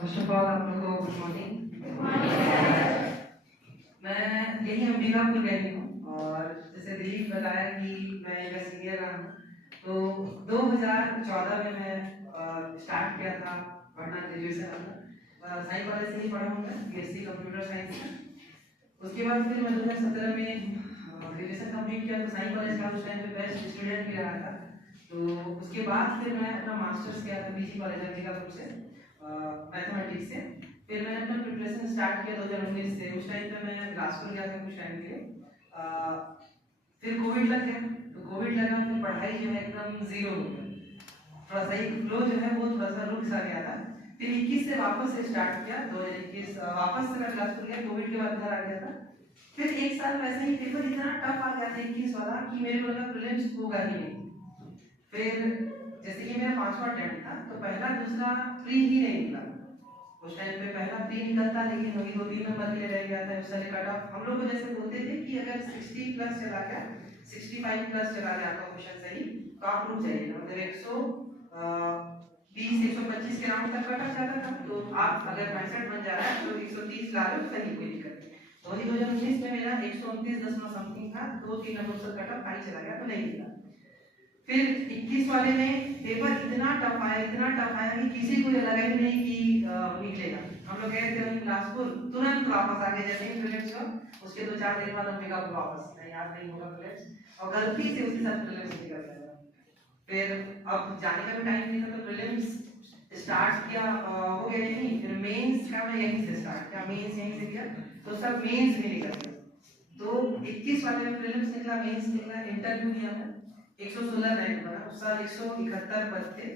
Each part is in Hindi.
फर्स्ट ऑफ ऑल आप लोगों को गुड मॉर्निंग। मैं यही अंबिकापुर गई हूँ और जैसे दिलीप बताया कि मैं इनका सीनियर रहा हूँ, तो 2014 में मैं स्टार्ट किया था पढ़ना ग्रेजुएशन अपना साई कॉलेज से ही पढ़ा हूँ मैं BSc कंप्यूटर साइंस में। उसके बाद फिर मैं 2017 में ग्रेजुएशन कंप्लीट किया तो साई कॉलेज का उस टाइम पे बेस्ट स्टूडेंट भी रहा था। तो उसके बाद फिर मैं अपना मास्टर्स किया था PG कॉलेज अंबिकापुर से मैथमेटिक्स से। फिर मैंने अपना प्रिपरेशन स्टार्ट किया 2019 से। उस टाइम पे मैं बिलासपुर गया था कुछ टाइम के लिए। फिर कोविड लग गया, तो कोविड लगा फिर पढ़ाई जो है एकदम जीरो हो गया, थोड़ा सा फ्लो जो है वो थोड़ा सा रुक सा गया था। फिर 21 से वापस से स्टार्ट किया, 2021 वापस से मैं बिलासपुर गया, कोविड के बाद घर आ गया था। फिर एक साल वैसे ही पेपर इतना टफ आ गया था 21 वाला कि मेरे को लगा प्रीलिम्स होगा ही नहीं। फिर जैसे कि मेरा 5वां अटेम्प्ट था तो पहला दूसरा प्री ही नहीं निकला। उस टाइम पे पहला प्री निकलता लेकिन वही 2-3 नंबर के लिए रह गया था। उस साल कट ऑफ हम लोग को जैसे बोलते थे कि अगर 60 प्लस चला गया, 65 प्लस चला गया आपका क्वेश्चन सही तो आप रुक जाइएगा, मतलब 120 125 के राउंड तक कट ऑफ जाता था। तो आप अगर 65 बन जा रहा है तो 130 ला लो, सही, कोई दिक्कत नहीं। तो वही 2019 में मेरा 129 दशमलव समथिंग था, 2-3 नंबर से कट ऑफ हाई चला गया तो नहीं मिला। फिर 21 वाले में पेपर इतना टफ आया कि किसी को ये लगा ही नहीं कि निकलेगा। हम लोग गए थे वहीं बिलासपुर, तुरंत वापस आ गए जैसे ही प्रीलिम्स हुआ, उसके 2-4 दिन बाद अंबिकापुर वापस, नहीं यार नहीं होगा प्रीलिम्स, और गलती से उसी साथ प्रीलिम्स निकल गया। फिर अब जाने का भी टाइम नहीं था तो प्रीलिम्स स्टार्ट किया, हो गया नहीं। फिर मेंस का मैं यहीं से स्टार्ट किया, मेंस यहीं से किया तो सब मेंस भी निकल गया। तो 21 वाले में प्रीलिम्स निकला, मेंस निकला, इंटरव्यू दिया मैं, 116 रैंक बना। उस साल 171 पद थे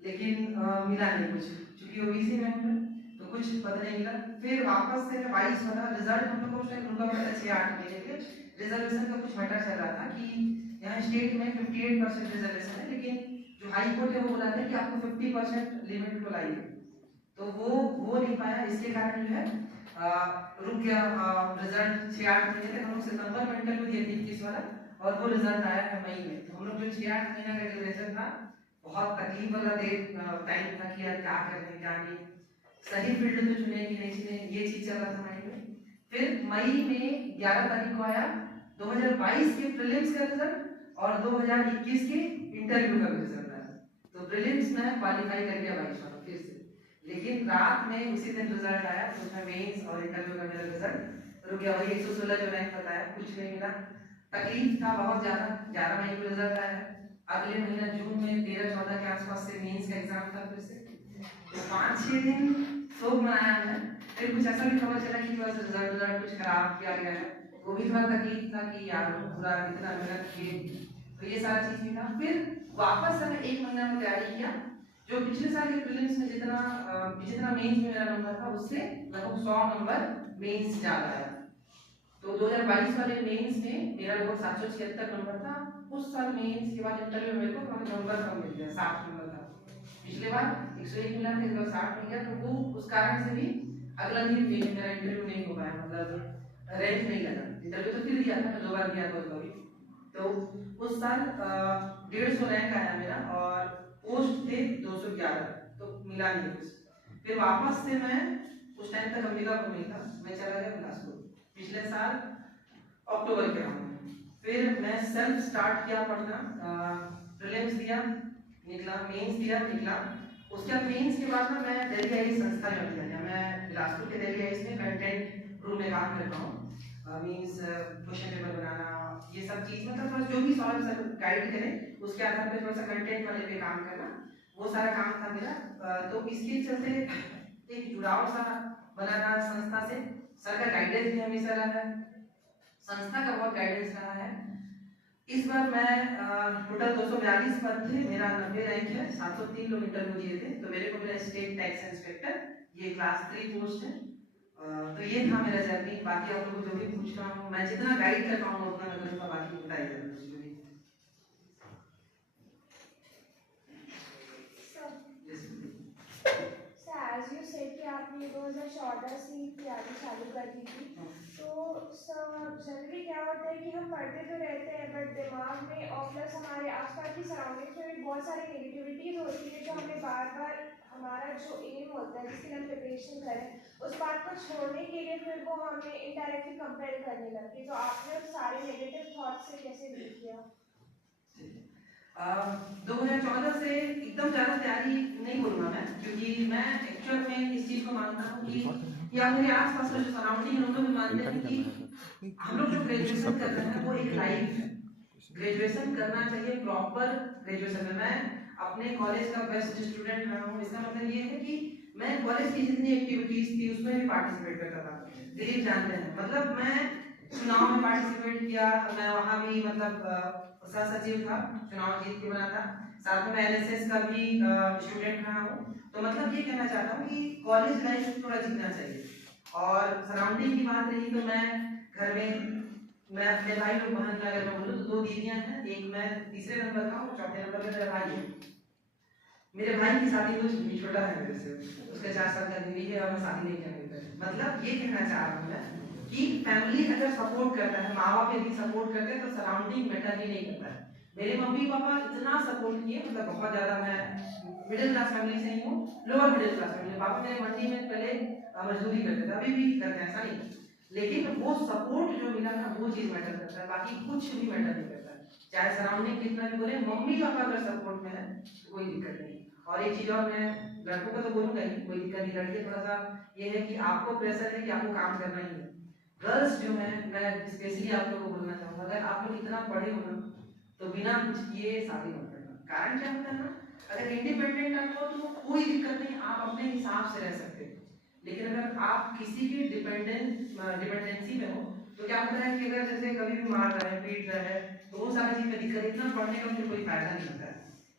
लेकिन मिला नहीं कुछ, क्योंकि ओबीसी में हूं तो कुछ पता नहीं मिला। फिर वापस से 22 वाला रिजल्ट हम लोग को उस टाइम रुका हुआ था 6-8 महीने के लिए। रिजर्वेशन का कुछ मैटर चल रहा था कि यहाँ स्टेट में 58% रिजर्वेशन है, लेकिन जो हाई कोर्ट है वो बोला था कि आपको 50% लिमिट को लाइए, तो वो नहीं पाया। इसके कारण जो है रुक गया रिजल्ट। 6-8 महीने तक हम लोग सितंबर में इंटरव्यू दिए थे 21 वाला, और वो रिजल्ट आया है मई में। तो हम लोग जो 6-8 महीना का ड्यूरेशन था, बहुत तकलीफ वाला टाइम था कि यार क्या करें क्या नहीं, सही फील्ड तो चुने कि नहीं चुने, ये चीज चल रहा था माइंड में। फिर मई में 11 तारीख को आया 2022 के प्रीलिम्स का रिजल्ट और 2021 के इंटरव्यू का रिजल्ट आया। तो प्रीलिम्स में क्वालिफाई कर गया 22 वाला फिर से, लेकिन रात में उसी दिन रिजल्ट आया तो उसमें मेंस और इंटरव्यू का मेरा रिजल्ट रुक गया। वही 116 जो रैंक बताया, कुछ नहीं मिला, तकलीफ था बहुत ज्यादा। 11 मई को रिजल्ट आया, अगले महीना जून में 13-14 के आसपास से मेंस का एग्जाम था फिर से। तो 5-6 दिन शोक मनाया हमने। फिर कुछ ऐसा भी खबर चला कि बस रिजल्ट कुछ खराब किया गया है, वो भी थोड़ा तकलीफ था कि यार पूरा इतना मेहनत किए, तो ये सारा चीज भी था। फिर वापस से 1 महीना में तैयारी किया, जो पिछले साल के प्रीलिम्स में जितना मेंस में मेरा नंबर था उससे लगभग 100 नंबर मेंस ज्यादा आया। तो 2022 वाले मेंस में मेरा लगभग 776 नंबर था। उस साल मेंस के बाद इंटरव्यू में मेरे को थोड़ा नंबर कम मिल गया, 60 नंबर था। पिछले बार 101 मिला था, इस बार 60 मिल गया, तो वो उस कारण से भी अगला दिन मेरा इंटरव्यू नहीं हो पाया, मतलब रैंक नहीं लगा। इंटरव्यू तो फिर दिया था, मैं 2 बार दिया था उसका भी। तो उस साल 150 रैंक आया मेरा और पोस्ट थे 211, तो मिला नहीं कुछ। फिर वापस से मैं उस टाइम तक अंबिकापुर में था, मैं चला गया बिलासपुर पिछले साल अक्टूबर के राउंड। फिर मैं सेल्फ स्टार्ट किया पढ़ना, प्रीलिम्स दिया निकला, मेंस दिया निकला। उसके बाद मेंस के बाद ना मैं दिल्ली आईएएस संस्था ज्वाइन किया। मैं बिलासपुर के दिल्ली आईएएस में कंटेंट रूम में काम करता हूँ, मींस क्वेश्चन पेपर बनाना, ये सब चीज, मतलब जो भी सवाल सर गाइड करें उसके आधार पर थोड़ा सा कंटेंट वाले पे काम करना, वो सारा काम था मेरा। तो इसके चलते एक जुड़ाव सा बना रहा संस्था से। सर का गाइडेंस भी हमेशा रहा है, संस्था का बहुत गाइडेंस रहा है। इस बार मैं टोटल 242 पद थे, मेरा 90 रैंक है, 703 लोग इंटरव्यू दिए थे, तो मेरे को मिला स्टेट टैक्स इंस्पेक्टर, ये क्लास 3 पोस्ट है। तो ये था मेरा जर्नी। बाकी आप लोगों को जो भी पूछ रहा हूँ, मैं जितना गाइड कर पाऊंगा उतना मैं करूँगा, बाकी बताइए। As you said कि आपने 2014 से तैयारी चालू कर दी थी, तो जनरली क्या होता है कि हम पढ़ते तो रहते हैं बट दिमाग में और प्लस हमारे आसपास की सराउंडिंग्स में भी बहुत सारी नेगेटिविटीज होती है जो हमें बार बार हमारा जो एम होता है जिसके लिए हम प्रिपरेशन करें उस बात को छोड़ने के लिए फिर वो हमें इनडायरेक्टली कंपेयर करने लगती। तो आपने उस सारे नेगेटिव थॉट से कैसे डील किया? 2014 से एकदम ज़्यादा तैयारी नहीं बोलूँगा मैं, क्योंकि मैं एक्चुअल में इस चीज़ को मानता हूँ कि या मेरे आसपास का जो सराउंडिंग है उन लोग भी मानते हैं कि हम लोग जो ग्रेजुएशन कर रहे हैं वो एक लाइफ है। ग्रेजुएशन करना चाहिए प्रॉपर ग्रेजुएशन में। मैं अपने कॉलेज का बेस्ट स्टूडेंट रहा हूँ, इसका मतलब ये है कि मैं कॉलेज की जितनी एक्टिविटीज थी उसमें भी पार्टिसिपेट करता था। दिलीप जानते हैं, मतलब मैं चुनाव में पार्टिसिपेट किया, मैं वहाँ भी मतलब सह सचिव था, चुनाव जीत के बना था। साथ में मैं एनएसएस का भी स्टूडेंट रहा हूँ। तो मतलब ये कहना चाहता हूँ कि कॉलेज लाइफ थोड़ा जीतना चाहिए। और सराउंडिंग की बात रही तो मैं घर में मैं अपने भाई लोग बहन का अगर मैं बोलूँ तो 2 दीदियां हैं, एक मैं तीसरे नंबर का हूँ, चौथे नंबर पे मेरा भाई है। मेरे भाई की शादी तो छोटा है मेरे से, उसका 4 साल का बीवी है और मैं शादी नहीं करने का। मतलब ये कहना चाह रहा हूँ मैं कि फैमिली अगर सपोर्ट करता है, माँ बाप यदि सपोर्ट करते हैं तो सराउंडिंग मैटर ही नहीं करता है। मेरे मम्मी पापा इतना सपोर्ट किए, मतलब बहुत ज्यादा। मैं मिडिल क्लास फैमिली से ही हूँ, लोअर मिडिल क्लास फैमिली। पापा मेरे मंडी में पहले मजदूरी करते थे, अभी भी करते हैं, ऐसा नहीं। लेकिन वो सपोर्ट जो मिला ना वो चीज मैटर करता है, बाकी कुछ भी मैटर नहीं करता है। चाहे सराउंडिंग कितना भी बोले, मम्मी पापा अगर सपोर्ट में है तो कोई दिक्कत नहीं। और एक चीज और, मैं लड़कों का तो बोलूंगा ही, कोई दिक्कत नहीं। लड़के थोड़ा सा ये है कि आपको प्रेशर है कि आपको काम करना ही है। गर्ल्स जो है, मैं स्पेशली आप लोगों को बोलना चाहूंगा, अगर आप लोग इतना पढ़े हो ना तो बिना कुछ किए शादी मत करना। कारण क्या होता है ना, अगर इंडिपेंडेंट आप हो तो कोई दिक्कत नहीं, आप अपने हिसाब से रह सकते हो। लेकिन अगर आप किसी की डिपेंडेंसी में हो तो क्या होता है कि अगर जैसे कभी भी मार रहा है, पीट रहा है, तो वो सारी चीज में दिक्कत, इतना पढ़ने का मुझे कोई फायदा नहीं होता है।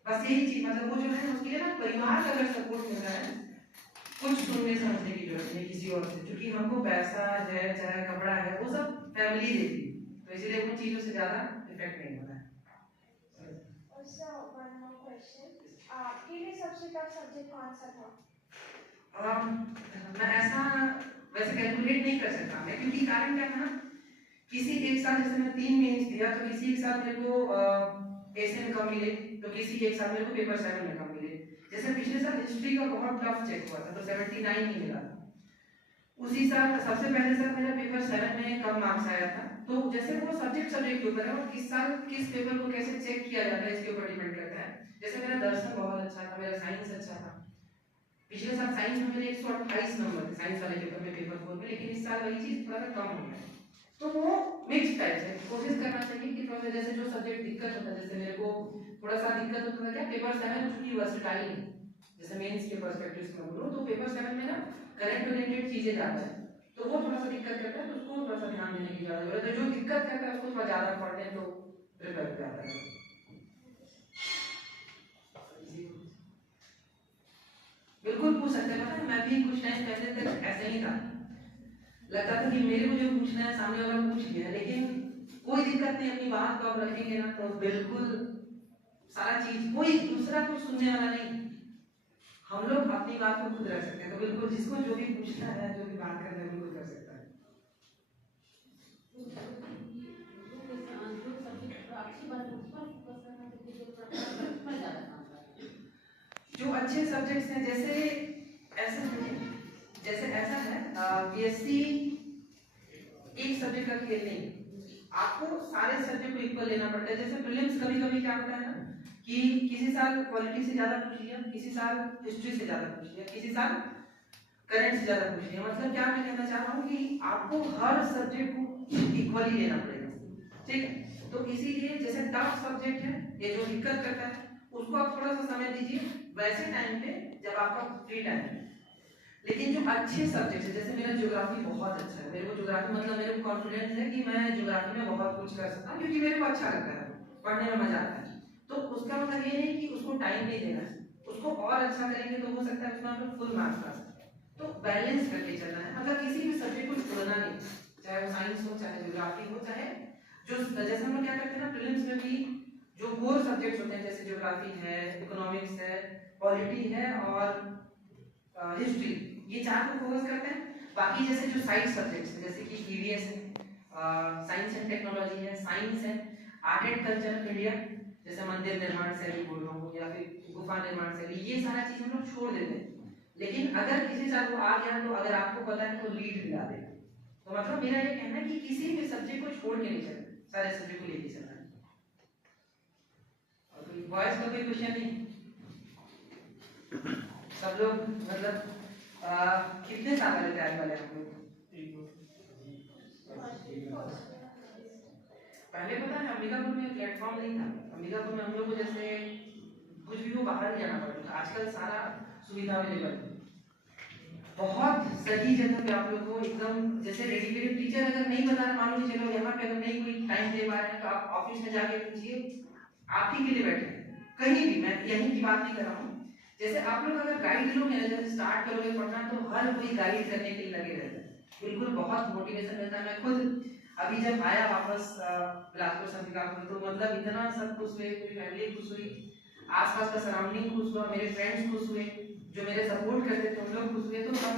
बस यही चीज, मतलब वो जो है उसके लिए ना परिवार का अगर सपोर्ट मिल रहा है, कुछ सुनने समझने की जरूरत नहीं किसी और से, क्योंकि हमको पैसा है चाहे कपड़ा है वो सब फैमिली देती है, तो इसलिए उन चीजों से ज्यादा इफेक्ट नहीं होता है। आपके लिए सबसे टफ सब्जेक्ट कौन सा था? मैं ऐसा वैसे कैलकुलेट नहीं कर सकता मैं, क्योंकि कारण क्या था ना, किसी एक साल जैसे मैं 3 मेंस दिया तो किसी एक साल मेरे को ऐसे में कम मिले, तो किसी एक साल मेरे को पेपर 7 में कम मिले। जैसे पिछले साल हिस्ट्री का बहुत टफ चेक हुआ था तो 79 ही मिला था। उसी साल सबसे पहले साल मेरा पेपर 7 में कम मार्क्स आया था। तो जैसे वो सब्जेक्ट के ऊपर है और किस साल किस पेपर को कैसे चेक किया जाता है इसके ऊपर डिपेंड करता है। जैसे मेरा दर्शन बहुत अच्छा था, मेरा साइंस अच्छा था। पिछले साल साइंस में मेरे 128 नंबर थे साइंस वाले पेपर में, पेपर 4 में, लेकिन इस साल वही चीज थोड़ा सा कम हो गया। तो वो मिक्स टाइप से कोशिश करना चाहिए कि थोड़ा सा जैसे जो सब्जेक्ट दिक्कत होता है, जैसे मेरे को थोड़ा सा दिक्कत होता था क्या, पेपर 7 चूंकि वर्सेटाइल है, जैसे मेंस के पर्सपेक्टिव से मैं बोलूं तो पेपर 7 में ना करंट रिलेटेड चीजें ज्यादा है, तो वो थोड़ा सा दिक्कत करता है, तो उसको थोड़ा सा ध्यान देने की ज्यादा जरूरत है। जो दिक्कत करता है उसको थोड़ा ज्यादा पढ़ने तो प्रिपेयर ज्यादा है। बिल्कुल पूछ सकते हैं, पता है मैं भी कुछ टाइम पहले तक ऐसे ही था, लगता था कि मेरे को जो पूछना है सामने वाला पूछ लिया, लेकिन कोई दिक्कत नहीं, अपनी बात को आप रखेंगे ना तो बिल्कुल सारा चीज, कोई दूसरा कुछ सुनने वाला नहीं, हम लोग अपनी बात को खुद रख सकते हैं। तो बिल्कुल जिसको जो भी पूछना है, जो भी बात करना है, बिल्कुल कर सकता है। जो अच्छे सब्जेक्ट्स हैं, जैसे ऐसा है बीएससी एक सब्जेक्ट का खेल नहीं, आपको सारे सब्जेक्ट को इक्वल लेना पड़ता है। जैसे प्रीलिम्स कभी कभी क्या होता है ना कि किसी साल पॉलिटी से ज्यादा पूछ लिया, किसी साल हिस्ट्री से ज्यादा पूछ लिया, किसी साल करंट से ज्यादा पूछ लिया। मतलब क्या मैं कहना चाह रहा हूँ कि आपको हर सब्जेक्ट को इक्वली लेना पड़ेगा, ठीक है। तो इसीलिए जैसे टफ सब्जेक्ट है, ये जो दिक्कत करता है, उसको आप थोड़ा सा समय दीजिए वैसे टाइम पे जब आपका फ्री टाइम है। लेकिन जो अच्छे सब्जेक्ट है, जैसे मेरा ज्योग्राफी बहुत अच्छा है, मेरे को ज्योग्राफी मतलब मेरे को कॉन्फिडेंस है कि मैं ज्योग्राफी में बहुत कुछ कर सकता हूँ, क्योंकि मेरे को अच्छा लगता है, पढ़ने में मजा आता है। तो उसका मतलब ये नहीं कि उसको टाइम नहीं देना है, उसको और अच्छा करेंगे तो हो सकता है उसमें आप लोग फुल मार्क्स ला सकते हैं। तो बैलेंस करके चलना है, मतलब किसी भी सब्जेक्ट को छोड़ना नहीं, चाहे वो साइंस हो, चाहे ज्योग्राफी हो, चाहे जो जैसे हम लोग क्या करते हैं ना प्रीलिम्स में भी जो कोर सब्जेक्ट्स होते हैं, जैसे ज्योग्राफी है, इकोनॉमिक्स है, पॉलिटी है और हिस्ट्री, ये 4 को फोकस करते हैं। बाकी जैसे जो साइड सब्जेक्ट्स हैं, जैसे कि ईवीएस है, साइंस एंड टेक्नोलॉजी है, साइंस है, art and culture of India, जैसे मंदिर निर्माण से भी बोल रहा हूँ, या फिर गुफा निर्माण शैली, ये सारा चीज हम लोग छोड़ देते हैं। लेकिन अगर किसी साल वो आ गया तो अगर आपको पता है तो लीड दिला देगा। तो मतलब मेरा ये कहना है कि किसी भी सब्जेक्ट को छोड़ के नहीं चलना, सारे सब्जेक्ट को लेके चलना है। और कोई वॉइस का कोई क्वेश्चन नहीं? सब लोग मतलब कितने साल वाले तैयारी वाले हम लोग? पहले पता है अंबिकापुर में प्लेटफॉर्म नहीं था। अंबिकापुर में हम लोग को जैसे कुछ भी हो बाहर जाना पड़ता था, आजकल सारा सुविधा अवेलेबल है। बहुत सही जगह पे आप लोग को एकदम जैसे डेडिकेटेड टीचर अगर नहीं बता रहा, मान लो चलो यहाँ पे अगर नहीं कोई टाइम दे पा रहे हैं तो आप ऑफिस में जाके पूछिए, आप ही के लिए बैठे हैं कहीं भी। मैं यहीं की बात नहीं कर रहा हूँ। जैसे आप लोग अगर गाइड लोगे ना, जैसे स्टार्ट करोगे पढ़ना तो हर कोई गाइड करने के लिए लगे रहता है, बिल्कुल बहुत मोटिवेशन मिलता है। मैं खुद अभी जब आया वापस बिलासपुर से अंबिकापुर तो मतलब इतना सब खुश हुए, पूरी फैमिली खुश हुई, आसपास का सराउंडिंग खुश हुआ, मेरे फ्रेंड्स खुश हुए, जो मेरे सपोर्ट करते थे उन लोग खुश हुए। तो मतलब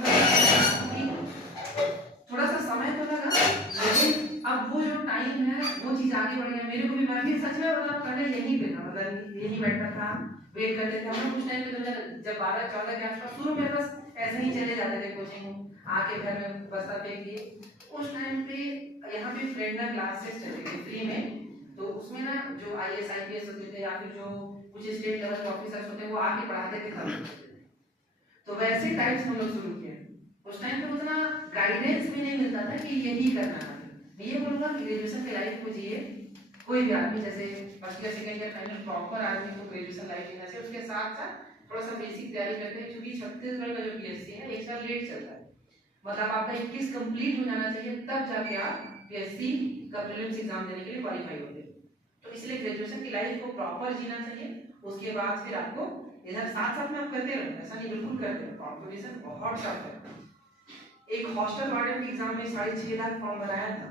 थोड़ा सा समय तो लगा, लेकिन अब वो जो टाइम है वो चीज आगे बढ़ गया। मेरे को भी, मैं भी सच में मतलब पहले यहीं पे था, मतलब यहीं बैठा था, वेट करते थे हम लोग। कुछ टाइम पे जब 12-14 के आसपास शुरू में बस ऐसे ही चले जाते थे कोचिंग, आके घर में बस्ता फेंक दिए। उस टाइम पे यहाँ पे फ्रेंड ना क्लासेस चले थे फ्री में, तो उसमें ना जो IAS IPS होते थे या फिर जो कुछ स्टेट लेवल के ऑफिसर्स होते हैं वो आके पढ़ाते थे सब। तो वैसे टाइप्स हम लोग शुरू किए। उस टाइम पे उतना गाइडेंस भी नहीं मिलता था कि यही करना है। मैं ये बोलूँगा कि ग्रेजुएशन की लाइफ को जिए कोई भी आदमी, जैसे first year second year final proper आदमी को ग्रेजुएशन लाइफ जीना चाहिए। उसके साथ साथ थोड़ा सा बेसिक तैयारी करते हैं, क्योंकि छत्तीसगढ़ का जो PSC है 1 साल लेट चलता है, मतलब आपका 21 कंप्लीट हो जाना चाहिए तब जाके आप PSC का प्रीलिम्स एग्जाम देने के लिए क्वालिफाई होते हैं। तो इसलिए ग्रेजुएशन की लाइफ को प्रॉपर जीना चाहिए। उसके बाद फिर आपको इधर साथ साथ में आप करते रहो, ऐसा नहीं बिल्कुल करते रहो, कॉम्पिटिशन बहुत टफ है। एक हॉस्टल वार्डन के एग्जाम में 6.5 लाख फॉर्म बनाया था।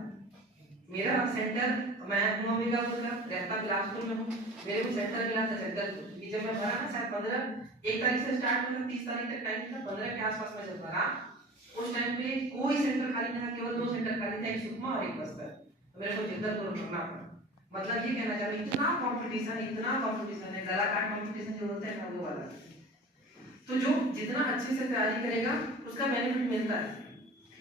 मेरा सेंटर, मैं हूँ अंबिकापुर का, रहता बिलासपुर में हूँ, मेरे को सेंटर मिला था जगदलपुर। क्योंकि जब मैं भरा ना शायद 1 तारीख से स्टार्ट हुआ, 30 तारीख तक टाइम था, 15 के आसपास में जब भरा उस टाइम पे कोई सेंटर खाली नहीं था, केवल 2 सेंटर खाली थे, एक सुकमा और एक बस्तर। तो मेरे को जगदलपुर भरना पड़ा। मतलब ये कहना चाह रहा हूँ इतना कंपटीशन है, गलाकाट कंपटीशन जो होता है ना वो वाला। तो जो जितना अच्छे से तैयारी करेगा उसका बेनिफिट मिलता है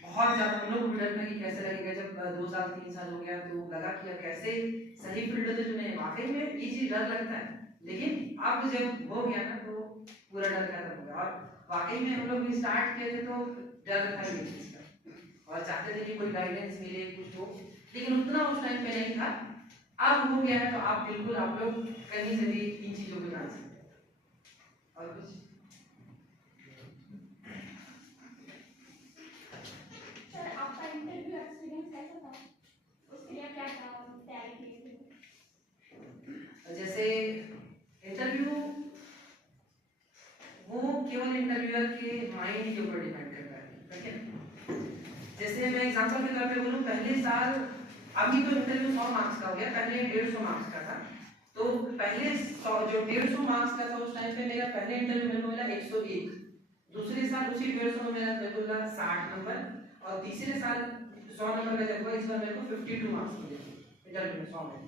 बहुत ज्यादा। हम लोग डर में कि कैसे लगेगा, जब 2 साल 3 साल हो गया तो लगा कि अब कैसे सही फील्ड तो चुने। वाकई में ये चीज डर लगता है, लेकिन अब जब हो गया ना तो पूरा डर खत्म हो गया। और वाकई में हम लोग भी स्टार्ट किए थे तो डर था ये चीज का, और चाहते थे कि कोई गाइडेंस मिले कुछ हो, लेकिन उतना उस टाइम पे नहीं था। अब हो गया है तो आप बिल्कुल आप लोग कहीं से भी इन चीजों को जान सकते हैं। और कुछ सर आपका इंटरव्यू एक्सपीरियंस कैसा था? उसके लिए क्या तैयारी की थी? जैसे इंटरव्यू वो केवल इंटरव्यूअर के माइंड के ऊपर डिपेंड करता है, ठीक है। जैसे मैं एग्जांपल के तौर पे बोलूं, पहले साल अभी तो इंटरव्यू 100 मार्क्स का हो गया, पहले 150 मार्क्स का था। तो पहले 100 जो 150 मार्क्स का था उस टाइम पे मेरा पहले इंटरव्यू में मिला 101, दूसरे साल उसी 150 में मेरा मिला 60 नंबर, और तीसरे साल 100 नंबर का जब हुआ इस बार मेरे को 52 मार्क्स मिले इंटरव्यू में 100 में।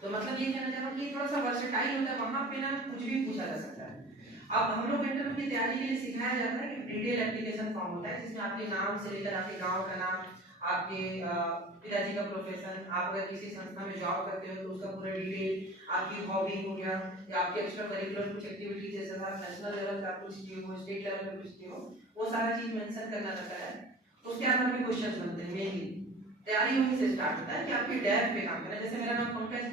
तो मतलब ये कहना चाह रहा हूँ कि थोड़ा सा वर्सेटाइल होता है, वहां पे ना कुछ भी पूछा जा सकता है। अब हम लोग इंटरव्यू की तैयारी के लिए सिखाया जाता है कि डिटेल एप्लीकेशन फॉर्म होता है, जिसमें आपके नाम से लेकर आपके गांव का नाम, आपके पिताजी का प्रोफेशन, आप अगर किसी संस्था में जॉब करते हो तो उसका पूरा डिटेल, आपकी हॉबी हो गया या आपके एक्स्ट्रा करिकुलर कुछ एक्टिविटी जैसे था, नेशनल लेवल का कुछ किए हो, स्टेट लेवल पे कुछ किए हो, वो सारा चीज मेंशन करना रहता है। उसके आधार पे क्वेश्चंस बनते हैं। मेनली तैयारी वहीं से स्टार्ट होता है कि आपके डेफ पे काम करना है। जैसे मेरा नाम पंकज,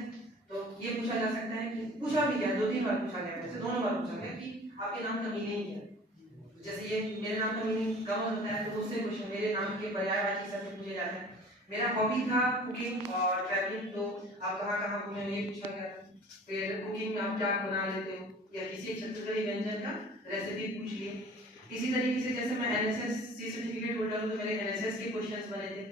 तो ये पूछा जा सकता है कि पूछा भी गया 2-3 बार पूछा गया, वैसे दोनों बार पूछा गया कि आपके नाम का मीनिंग क्या है। जैसे ये मेरे नाम का मीनिंग कमल होता है, तो उससे क्वेश्चन मेरे नाम के पर्यायवाची शब्द पूछे जाते हैं। मेरा हॉबी था कुकिंग और ट्रैवलिंग, तो आप कहाँ घूमे ये पूछा गया। फिर कुकिंग में आप क्या बना लेते हो, या किसी छत्तीसगढ़ी व्यंजन का रेसिपी पूछ लिए। इसी तरीके से जैसे मैं NSS सर्टिफिकेट होल्डर हूँ तो मेरे NSS के क्वेश्चंस बने थे।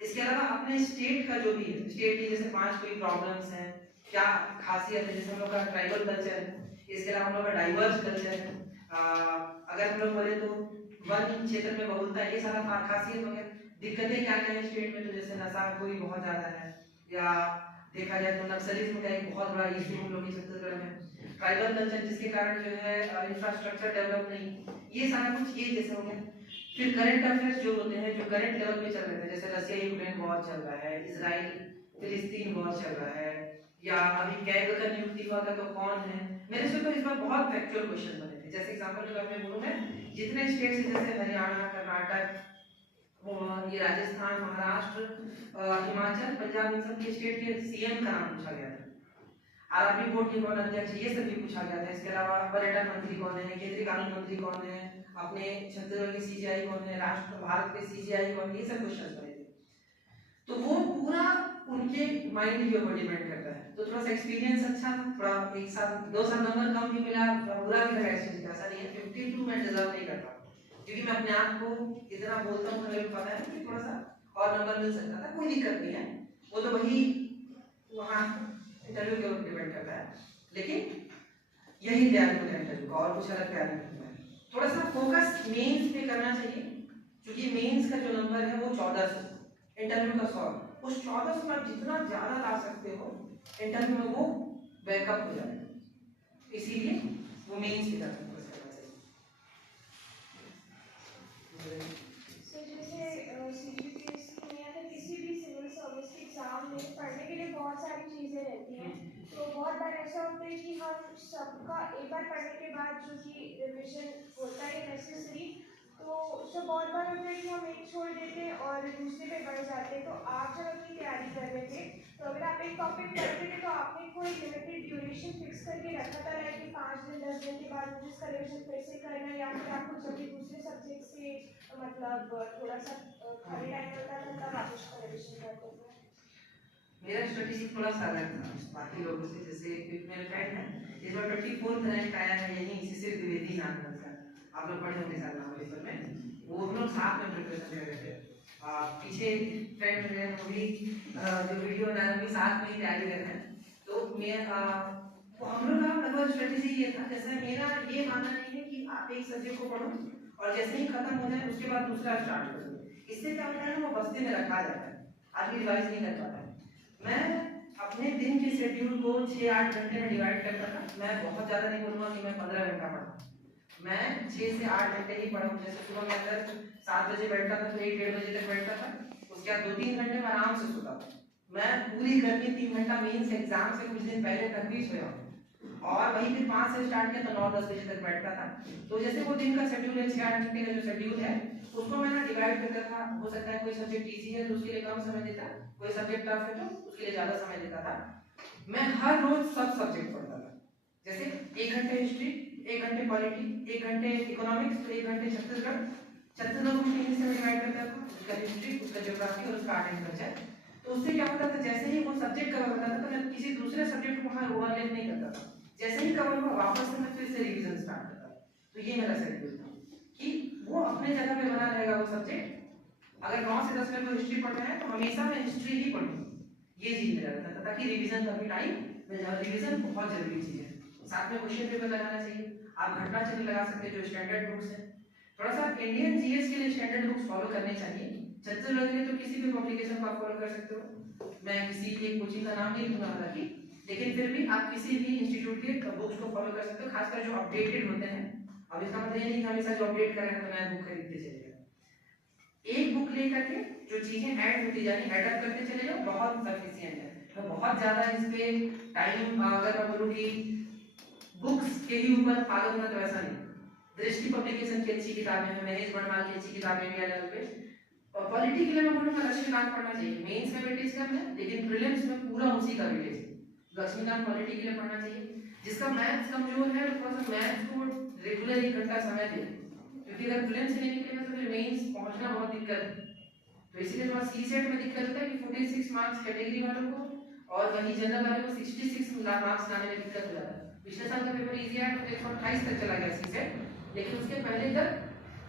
इसके अलावा अपने स्टेट का जो भी है, स्टेट की जैसे 5 कोई प्रॉब्लम्स हैं, क्या खासियत है, जैसे हम लोग का ट्राइबल कल्चर है, इसके अलावा हम लोग का डाइवर्स कल्चर है, अगर हम लोग बोले तो वन क्षेत्र में बहुलता, ये सारा खासियत हो गया। दिक्कतें क्या क्या है स्टेट में, तो जैसे नशाखोरी बहुत ज्यादा है, या देखा जाए तो नक्सलिज्म का एक बहुत बड़ा इशू हम लोग के छत्तीसगढ़ में। ट्राइबल कल्चर जिसके कारण जो है इंफ्रास्ट्रक्चर डेवलप नहीं, ये सारा कुछ ये जैसे हो गया। फिर करंट अफेयर्स जो होते हैं जो करंट लेवल पे चल रहे थे, जैसे रसिया यूक्रेन वॉर चल रहा है, इजराइल फिलिस्तीन वॉर चल रहा है, या अभी कैग का नियुक्ति हुआ था तो कौन है, मेरे से तो इस बार बहुत फैक्चुअल क्वेश्चन बने थे। जैसे एग्जांपल के तौर पे बोलूं मैं, जितने स्टेट से जैसे हरियाणा, कर्नाटक, ये राजस्थान, महाराष्ट्र, हिमाचल, पंजाब, इन सब के स्टेट के सीएम का नाम पूछा गया था। आरआरबी बोर्ड के कौन अध्यक्ष, ये सब भी पूछा गया था। इसके अलावा पर्यटन मंत्री कौन है, केंद्रीय कानून मंत्री कौन है, अपने छत्तीसगढ़ के सीजीआई कौन है, राष्ट्र भारत के सीजीआई कौन है, ये सब क्वेश्चन बने थे। तो वो पूरा उनके माइंड के ऊपर डिपेंड करता है। तो थोड़ा सा एक्सपीरियंस अच्छा था, थोड़ा एक साल 2 साल नंबर कम भी मिला, बुरा भी लगा। एक्चुअली ऐसा नहीं है, 52 मैं डिजर्व नहीं करता, क्योंकि मैं अपने आप को इतना बोलता हूँ, मुझे भी पता है कि थोड़ा सा और नंबर मिल सकता था, कोई दिक्कत नहीं है। वो तो वही वहाँ इंटरव्यू के ऊपर डिपेंड करता है, लेकिन यही तैयारी होता है इंटरव्यू का, और कुछ अलग तैयारी नहीं होता है। थोड़ा सा फोकस मेंस पे करना चाहिए, क्योंकि मेंस का जो नंबर है वो 1400, इंटरव्यू का 100, उस 1400 में जितना ज्यादा ला सकते हो इंटरव्यू में वो बैकअप हो जाएगा, इसीलिए वो मेंस पे करना चाहिए। सीजीपीएससी में या फिर किसी भी सिविल सर्विस के एग्जाम में पढ़ने के लिए बहुत सारी चीज़ें रहती हैं। तो बहुत बार ऐसा होता है कि हम सबका एक बार पढ़ने के बाद जो कि रिविजन होता है नेसेसरी, तो उससे बहुत बार होता है कि हम एक छोड़ देते हैं और दूसरे पे बढ़ जाते हैं। तो आप जब अपनी तैयारी कर रहे थे, तो अगर आप एक टॉपिक पढ़ते थे तो आपने कोई लिमिटेड ड्यूरेशन फिक्स करके रखा था, लाइक कि 5 दिन 10 दिन के बाद मुझे इसका रिविजन फिर से करना है, या फिर आपको जब भी दूसरे सब्जेक्ट से मतलब थोड़ा सा खाली टाइम होता था तब आप उसका रिविजन करते थे? मेरा स्ट्रेटेजी थोड़ा सा अलग था बाकी लोगों से। जैसे एक मेरे फ्रेंड है, इस बार 24th रैंक आया है यही शिशिर द्विवेदी नाम का, आप लोग पढ़े होंगे शायद नाम पेपर में, वो हम लोग साथ में प्रिपरेशन कर रहे थे। पीछे फ्रेंड मेरे वो भी जो वीडियो बना रहे हैं साथ में ही तैयारी कर रहे हैं। तो मैं हम लोग का लगभग स्ट्रेटेजी ये था, जैसे मेरा ये मानना नहीं है कि आप एक सब्जेक्ट को पढ़ो और जैसे ही खत्म हो जाए उसके बाद दूसरा स्टार्ट कर दो, इससे क्या होता है ना, वो बस्ते में रखा जाता है, आदमी रिवाइज नहीं कर पाता है। मैं अपने दिन के शेड्यूल को 6-8 घंटे में डिवाइड करता था। मैं बहुत ज़्यादा नहीं बोलूँगा कि मैं 15 घंटा पढ़ा, मैं 6 से 8 घंटे ही पढ़ा। जैसे सुबह मैं अगर 7 बजे बैठता था तो 1-1:30 बजे तक बैठता था, उसके बाद 2-3 घंटे में आराम से सोता था। मैं पूरी गर्मी 3 घंटा मेंस एग्जाम से कुछ दिन पहले तक भी सोया, और वही फिर 5 से स्टार्ट किया तो 9-10 बजे तक बैठता था। तो जैसे वो दिन का शेड्यूल है, 6-8 घंटे का जो शेड्यूल है, उसको मैंने डिवाइड करता था। हो सकता है कोई सब्जेक्ट इजी है तो उसके लिए कम समय देता, कोई सब्जेक्ट टफ है तो उसके लिए ज्यादा समय देता था। मैं हर रोज सब सब्जेक्ट पढ़ता था, जैसे 1 घंटे हिस्ट्री, 1 घंटे पॉलिटी, 1 घंटे इकोनॉमिक्स, तो 1 घंटे छत्तीसगढ़ को 3 हिस्से में डिवाइड करता था, उसका हिस्ट्री, उसका ज्योग्राफी और उसका आर्ट एंड कल्चर। तो उससे क्या होता था, जैसे ही वो सब्जेक्ट कवर होता था तो मैं किसी दूसरे सब्जेक्ट को वहां ओवरलैप नहीं करता था, जैसे ही कवर हुआ वापस से मैं फिर से रिवीजन स्टार्ट करता था। तो ये मेरा शेड्यूल था कि वो अपने जगह पे बना रहेगा वो सब्जेक्ट। अगर 9 से 10 मेरे को हिस्ट्री पढ़ना है तो हमेशा मैं हिस्ट्री ही पढ़ूंगा, ये चीज मेरा रहता था, ताकि रिवीजन का भी टाइम मिल जाए। रिवीजन बहुत जरूरी चीज है। साथ में क्वेश्चन पेपर लगाना चाहिए, आप घटना चक्र लगा सकते हैं जो स्टैंडर्ड बुक्स है। थोड़ा सा इंडियन जीएस के लिए स्टैंडर्ड बुक्स फॉलो करने चाहिए। छत्तीसगढ़ के लिए तो किसी भी पब्लिकेशन को आप फॉलो कर सकते हो, मैं किसी एक कोचिंग का नाम नहीं लूंगा हालांकि, लेकिन फिर भी आप किसी भी इंस्टीट्यूट के बुक्स को फॉलो कर सकते हो, खासकर जो अपडेटेड होते हैं। अब इसका मतलब ये नहीं कि हमेशा जो अपडेट कर रहे हैं तो नया बुक खरीदते चलिए। एक बुक लेकर के जो चीजें ऐड होती जानी ऐड अप करते चले जाओ, बहुत सफिशिएंट है। मैं बहुत ज्यादा इस पे टाइम अगर मैं बोलूं कि बुक्स के ही ऊपर पागल होना तो ऐसा नहीं। दृष्टि पब्लिकेशन की अच्छी किताबें हैं, महेश बनवाल की अच्छी किताबें इंडिया लेवल पे, और पॉलिटी के लिए मैं बोलूंगा लक्ष्मीकांत पढ़ना चाहिए। मेंस में वेटेज कम है लेकिन प्रीलिम्स में पूरा उसी का वेटेज है। लक्ष्मीकांत पॉलिटी के लिए पढ़ना चाहिए। जिसका मैथ्स कमजोर है थोड़ा सा मैथ्स को रेगुलर 1 घंटा समय दे, क्योंकि अगर प्रीलिम्स नहीं निकलेगा तो फिर मेंस पहुंचना बहुत दिक्कत है। तो इसीलिए थोड़ा सी सेट में दिक्कत होता है कि 46 मार्क्स कैटेगरी वालों को और वही जनरल वाले को 66 मार्क्स लाने में दिक्कत हो जाता है। पिछले साल का पेपर इजी आया तो 128 तक चला गया सी सेट, लेकिन उसके पहले तक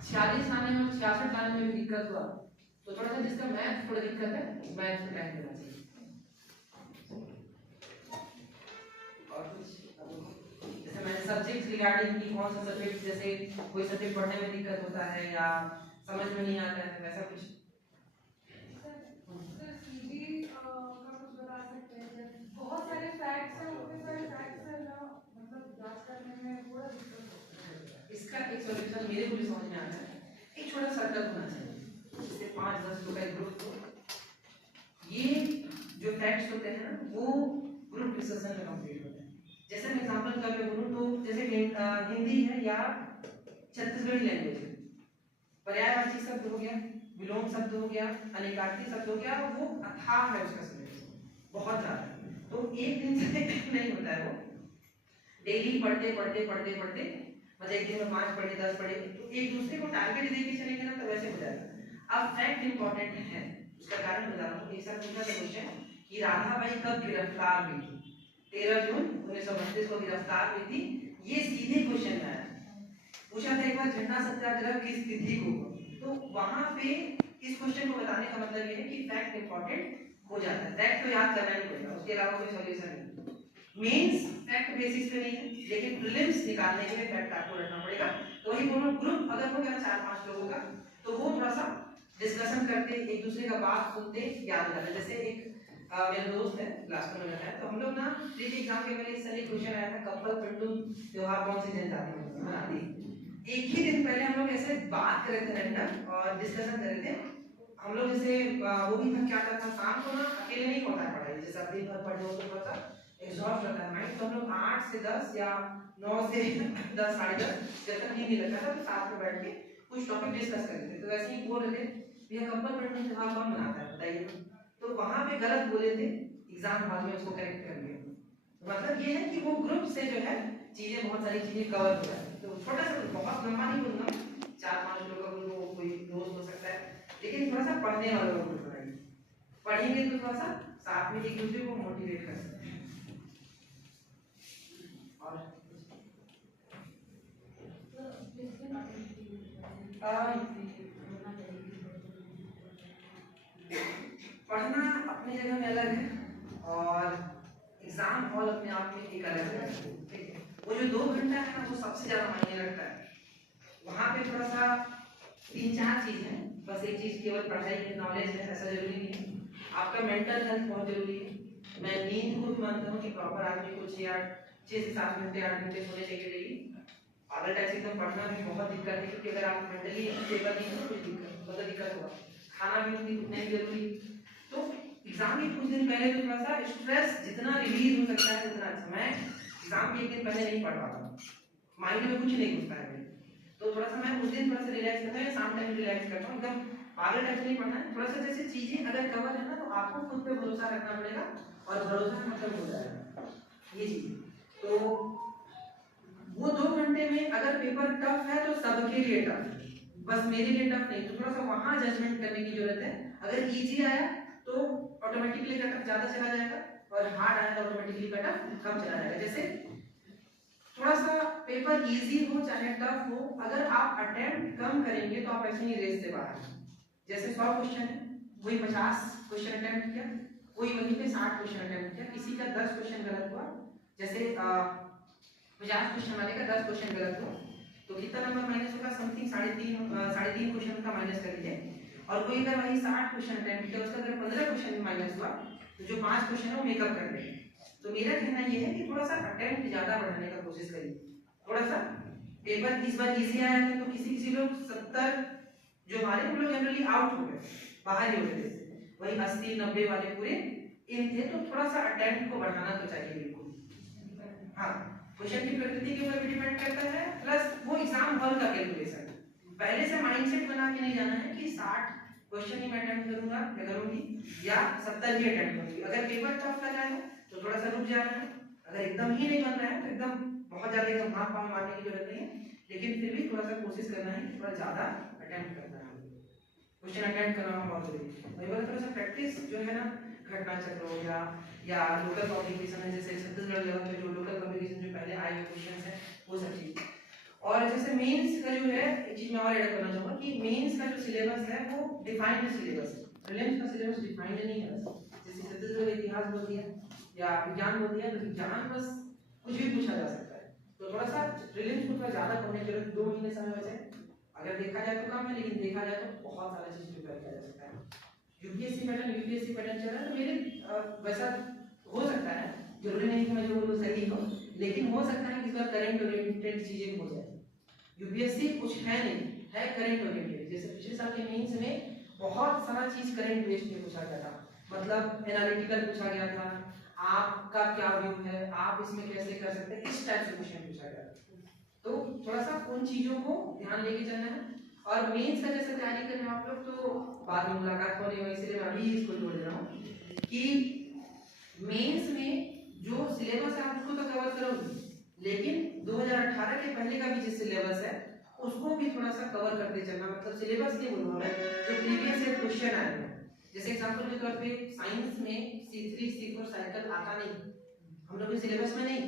46 लाने में 66 लाने में दिक्कत हुआ। तो थोड़ा सा जिसका मैथ थोड़ा दिक्कत है मैथ में टाइम देना चाहिए। और कुछ जैसे मैंने सब्जेक्ट रिगार्डिंग की कौन सा सब्जेक्ट, जैसे कोई सब्जेक्ट पढ़ने में दिक्कत होता है या समझ में नहीं आता है वैसा कुछ बहुत सारे फैक्ट्स हैं, उतने सारे फैक्ट्स हैं ना, मतलब इसका एक सॉल्यूशन मेरे को भी समझ में आता है, एक छोटा सर्कल होना चाहिए, जैसे 5-10 लोग का एक ग्रुप हो, ये जो फैक्ट्स होते हैं ना वो ग्रुप डिस्कशन में कंप्लीट होते हैं। जैसे मैं एग्जांपल कर रहा हूँ तो जैसे हिंदी है या छत्तीसगढ़ी लैंग्वेज है, पर्यायवाची शब्द हो गया, विलोम शब्द हो गया, अनेकार्थी शब्द हो गया, वो अथाह है उसका सिलेबस, बहुत ज्यादा, तो एक दिन से नहीं होता है वो, डेली पढ़ते पढ़ते पढ़ते पढ़ते, मतलब एक दिन में 5 पढ़े 10 पढ़े, तो एक दूसरे को टारगेट देके चलेंगे ना तो वैसे हो जाएगा। अब फैक्ट इंपॉर्टेंट है, उसका कारण बता रहा हूँ। एक सर पूछा था क्वेश्चन कि राधाबाई कब गिरफ्तार हुई थी, 13 जून 1932 को गिरफ्तार हुई थी, ये सीधे क्वेश्चन में आया। पूछा था एक बार झंडा सत्याग्रह किस तिथि को, तो वहां पे इस क्वेश्चन को बताने का मतलब ये है कि फैक्ट इंपॉर्टेंट हो जाता है, फैक्ट तो याद करना ही पड़ेगा, उसके अलावा कोई सॉल्यूशन नहीं। मेंस फैक्ट बेसिस पे नहीं है, लेकिन प्रीलिम्स निकालने के लिए फैक्ट आपको रखना पड़ेगा। तो वही बोलो, ग्रुप अगर हो गया 4-5 लोगों का, तो वो थोड़ा सा डिस्कशन करते, एक दूसरे का बात सुनते, याद करते। जैसे एक मेरा दोस्त है क्लास में रहता है, तो हम लोग ना प्री एग्जाम के पहले इस साल एक क्वेश्चन आया था, कपल पिंटू त्योहार कौन सी जनजाति में मनाती है। एक ही दिन पहले हम लोग ऐसे बात कर रहे थे रैंडम और डिस्कशन कर रहे थे। हम लोग जैसे वो भी था, क्या करता था शाम को ना अकेले नहीं होता है पढ़ाई, जैसे अब दिन भर पढ़ लो तो थोड़ा सा एग्जॉस्ट रहता है माइंड, तो हम लोग 8 से 10 या 9 से 10 साढ़े 10 जब तक नींद नहीं लगता था तो साथ में बैठ के कुछ टॉपिक डिस्कस कर रहे थे। तो वैसे ही बोल रहे थे भैया कपल पिंटू त्योहार कौन मनाता है बताइए, तो वहां पे गलत बोले थे, एग्जाम बाद में उसको करेक्ट कर लिया। तो मतलब ये है कि वो ग्रुप से जो है चीजें, बहुत सारी चीजें कवर हो जाती है। तो छोटा सा, बहुत लंबा नहीं बोलूंगा, 4-5 लोगों का ग्रुप, कोई दोस्त हो सकता है, लेकिन थोड़ा सा पढ़ने वालों को ग्रुप बनाइए, पढ़ेंगे तो थोड़ा सा साथ में एक दूसरे को मोटिवेट कर सकते हैं। और पढ़ना अपनी जगह में अलग है और एग्जाम हॉल अपने आप में एक अलग है, ठीक है। वो जो 2 घंटा है ना वो सबसे ज्यादा मायने रखता है। वहां पे थोड़ा सा 3-4 चीज है, बस एक चीज केवल पढ़ाई की नॉलेज है ऐसा जरूरी नहीं है, आपका मेंटल हेल्थ बहुत जरूरी है। मैं नींद को भी मानता हूँ कि प्रॉपर आदमी को 6 से 7 घंटे 8 घंटे सोने चाहिए डेली। पागल टाइप से एकदम पढ़ना भी बहुत दिक्कत है, क्योंकि अगर आप मेंटली स्टेबल नहीं हो तो बहुत दिक्कत होगा। खाना भी उतनी नहीं जरूरी। तो एग्जाम के कुछ दिन पहले तो थोड़ा सा स्ट्रेस जितना रिलीज हो सकता है उतना अच्छा। मैं एग्जाम के एक दिन पहले नहीं पढ़ पाता, माइंड में कुछ नहीं घुसता है, तो थोड़ा सा मैं उस दिन थोड़ा सा रिलैक्स करता हूँ, शाम टाइम रिलैक्स करता हूँ, एकदम पागल टाइप से नहीं पढ़ना है। थोड़ा सा जैसे चीजें अगर कवर है ना तो आपको खुद पे भरोसा रखना पड़ेगा, और भरोसा मतलब हो जाएगा ये चीज। तो वो 2 घंटे में अगर पेपर टफ है तो सबके लिए टफ है, बस मेरे लिए टफ नहीं, तो थोड़ा सा वहां जजमेंट करने की जरूरत है। अगर इजी आया तो ऑटोमेटिकली कटअप ज्यादा चला जाएगा, और हार्ड आया तो ऑटोमेटिकली कटअप कम चला जाएगा। जैसे थोड़ा सा पेपर इजी हो चाहे टफ हो, अगर आप अटेम्प्ट कम करेंगे तो आप ऐसे ही रेस से बाहर हैं। जैसे 100 क्वेश्चन है, वही 50 क्वेश्चन अटेम्प्ट किया, कोई वहीं पे 60 क्वेश्चन अटेम्प्ट किया, किसी का 10 क्वेश्चन गलत हुआ, जैसे 50 क्वेश्चन वाले का 10 क्वेश्चन गलत हुआ तो कितना नंबर माइनस होगा, समथिंग 3.5 क्वेश्चन का माइनस कर लीजिए। और कोई अगर वही 60 क्वेश्चन अटेम्प्ट किया, उसका अगर 15 क्वेश्चन माइनस हुआ तो जो 5 क्वेश्चन है वो मेकअप कर लेंगे। तो मेरा कहना ये है कि थोड़ा सा अटेम्प्ट ज्यादा बढ़ाने का कोशिश करिए। थोड़ा सा पेपर इस बार इजी आया था तो किसी लोग 70 जो हमारे वो लोग जनरली आउट हो गए, बाहर ही हो गए थे, वही 80-90 वाले पूरे इन थे। तो थोड़ा सा अटेम्प्ट को बढ़ाना तो चाहिए बिल्कुल। हाँ, क्वेश्चन की प्रकृति के ऊपर भी डिपेंड करता है, प्लस वो एग्जाम हॉल का कैलकुलेशन। पहले से माइंडसेट बना के नहीं जाना है कि 60 क्वेश्चन ही मैं अटेम्प्ट करूंगा या करूंगी, या 70 ही अटेम्प्ट करूंगी। अगर पेपर टफ लगा है तो थोड़ा सा रुक जाना है, अगर एकदम ही नहीं बन रहा है तो एकदम बहुत ज्यादा एकदम हाथ पांव मारने की जरूरत नहीं है, लेकिन फिर भी थोड़ा सा कोशिश करना है कि थोड़ा ज्यादा अटेम्प्ट करना है, क्वेश्चन अटेम्प्ट करना बहुत जरूरी है। वही बोला, थोड़ा सा प्रैक्टिस जो है ना, घटना चक्र हो गया या लोकल पब्लिकेशन है, जैसे छत्तीसगढ़ लेवल पे जो लोकल पब्लिकेशन जो पहले आए हुए क्वेश्चंस है वो सब चीज। और जैसे मेंस का जो है, एक चीज मैं और ऐड करना चाहूंगा कि मेंस का जो सिलेबस है वो डिफाइंड सिलेबस है, प्रीलिम्स का सिलेबस डिफाइंड नहीं है। जैसे छत्तीसगढ़ इतिहास बोल दिया या विज्ञान बोल दिया, तो विज्ञान बस कुछ भी पूछा जा सकता है, तो थोड़ा सा प्रीलिम्स को थोड़ा ज्यादा पढ़ने की जरूरत। 2 महीने समय बचे, अगर देखा जाए तो कम है, लेकिन देखा जाए तो बहुत सारा चीज प्रिपेयर किया जा सकता है। यूपीएससी पैटर्न चल रहा है, तो मेरे वैसा हो सकता है, जरूरी नहीं कि मैं जो बोलूं सही हो, लेकिन हो सकता है कि इस बार करंट ओरिएंटेड चीजें हो जाए। यूपीएससी कुछ है नहीं, है करंट ओरिएंटेड। जैसे पिछले साल के मेंस में बहुत सारा चीज करंट बेस्ड में पूछा गया था, मतलब एनालिटिकल पूछा गया था, आपका क्या व्यू है, आप इसमें कैसे कर सकते हैं, इस टाइप से क्वेश्चन पूछा गया था। तो थोड़ा सा उन चीजों को ध्यान लेके चलना है। और मेंस का जैसे तैयारी कर रहे हैं आप लोग, तो बाद में मुलाकात हो रही है, इसलिए मैं अभी इसको जोड़ रहा हूँ कि मेंस में जो सिलेबस है आप उसको तो कवर करोगे, लेकिन 2018 के पहले का भी जो सिलेबस है उसको भी थोड़ा सा कवर करते चलना। मतलब सिलेबस नहीं बोलूंगा मैं, जो प्रीवियस ईयर क्वेश्चन आए हैं। जैसे एग्जांपल के तौर पे साइंस में C3 C4 साइकिल आता नहीं, हम लोग के सिलेबस में नहीं,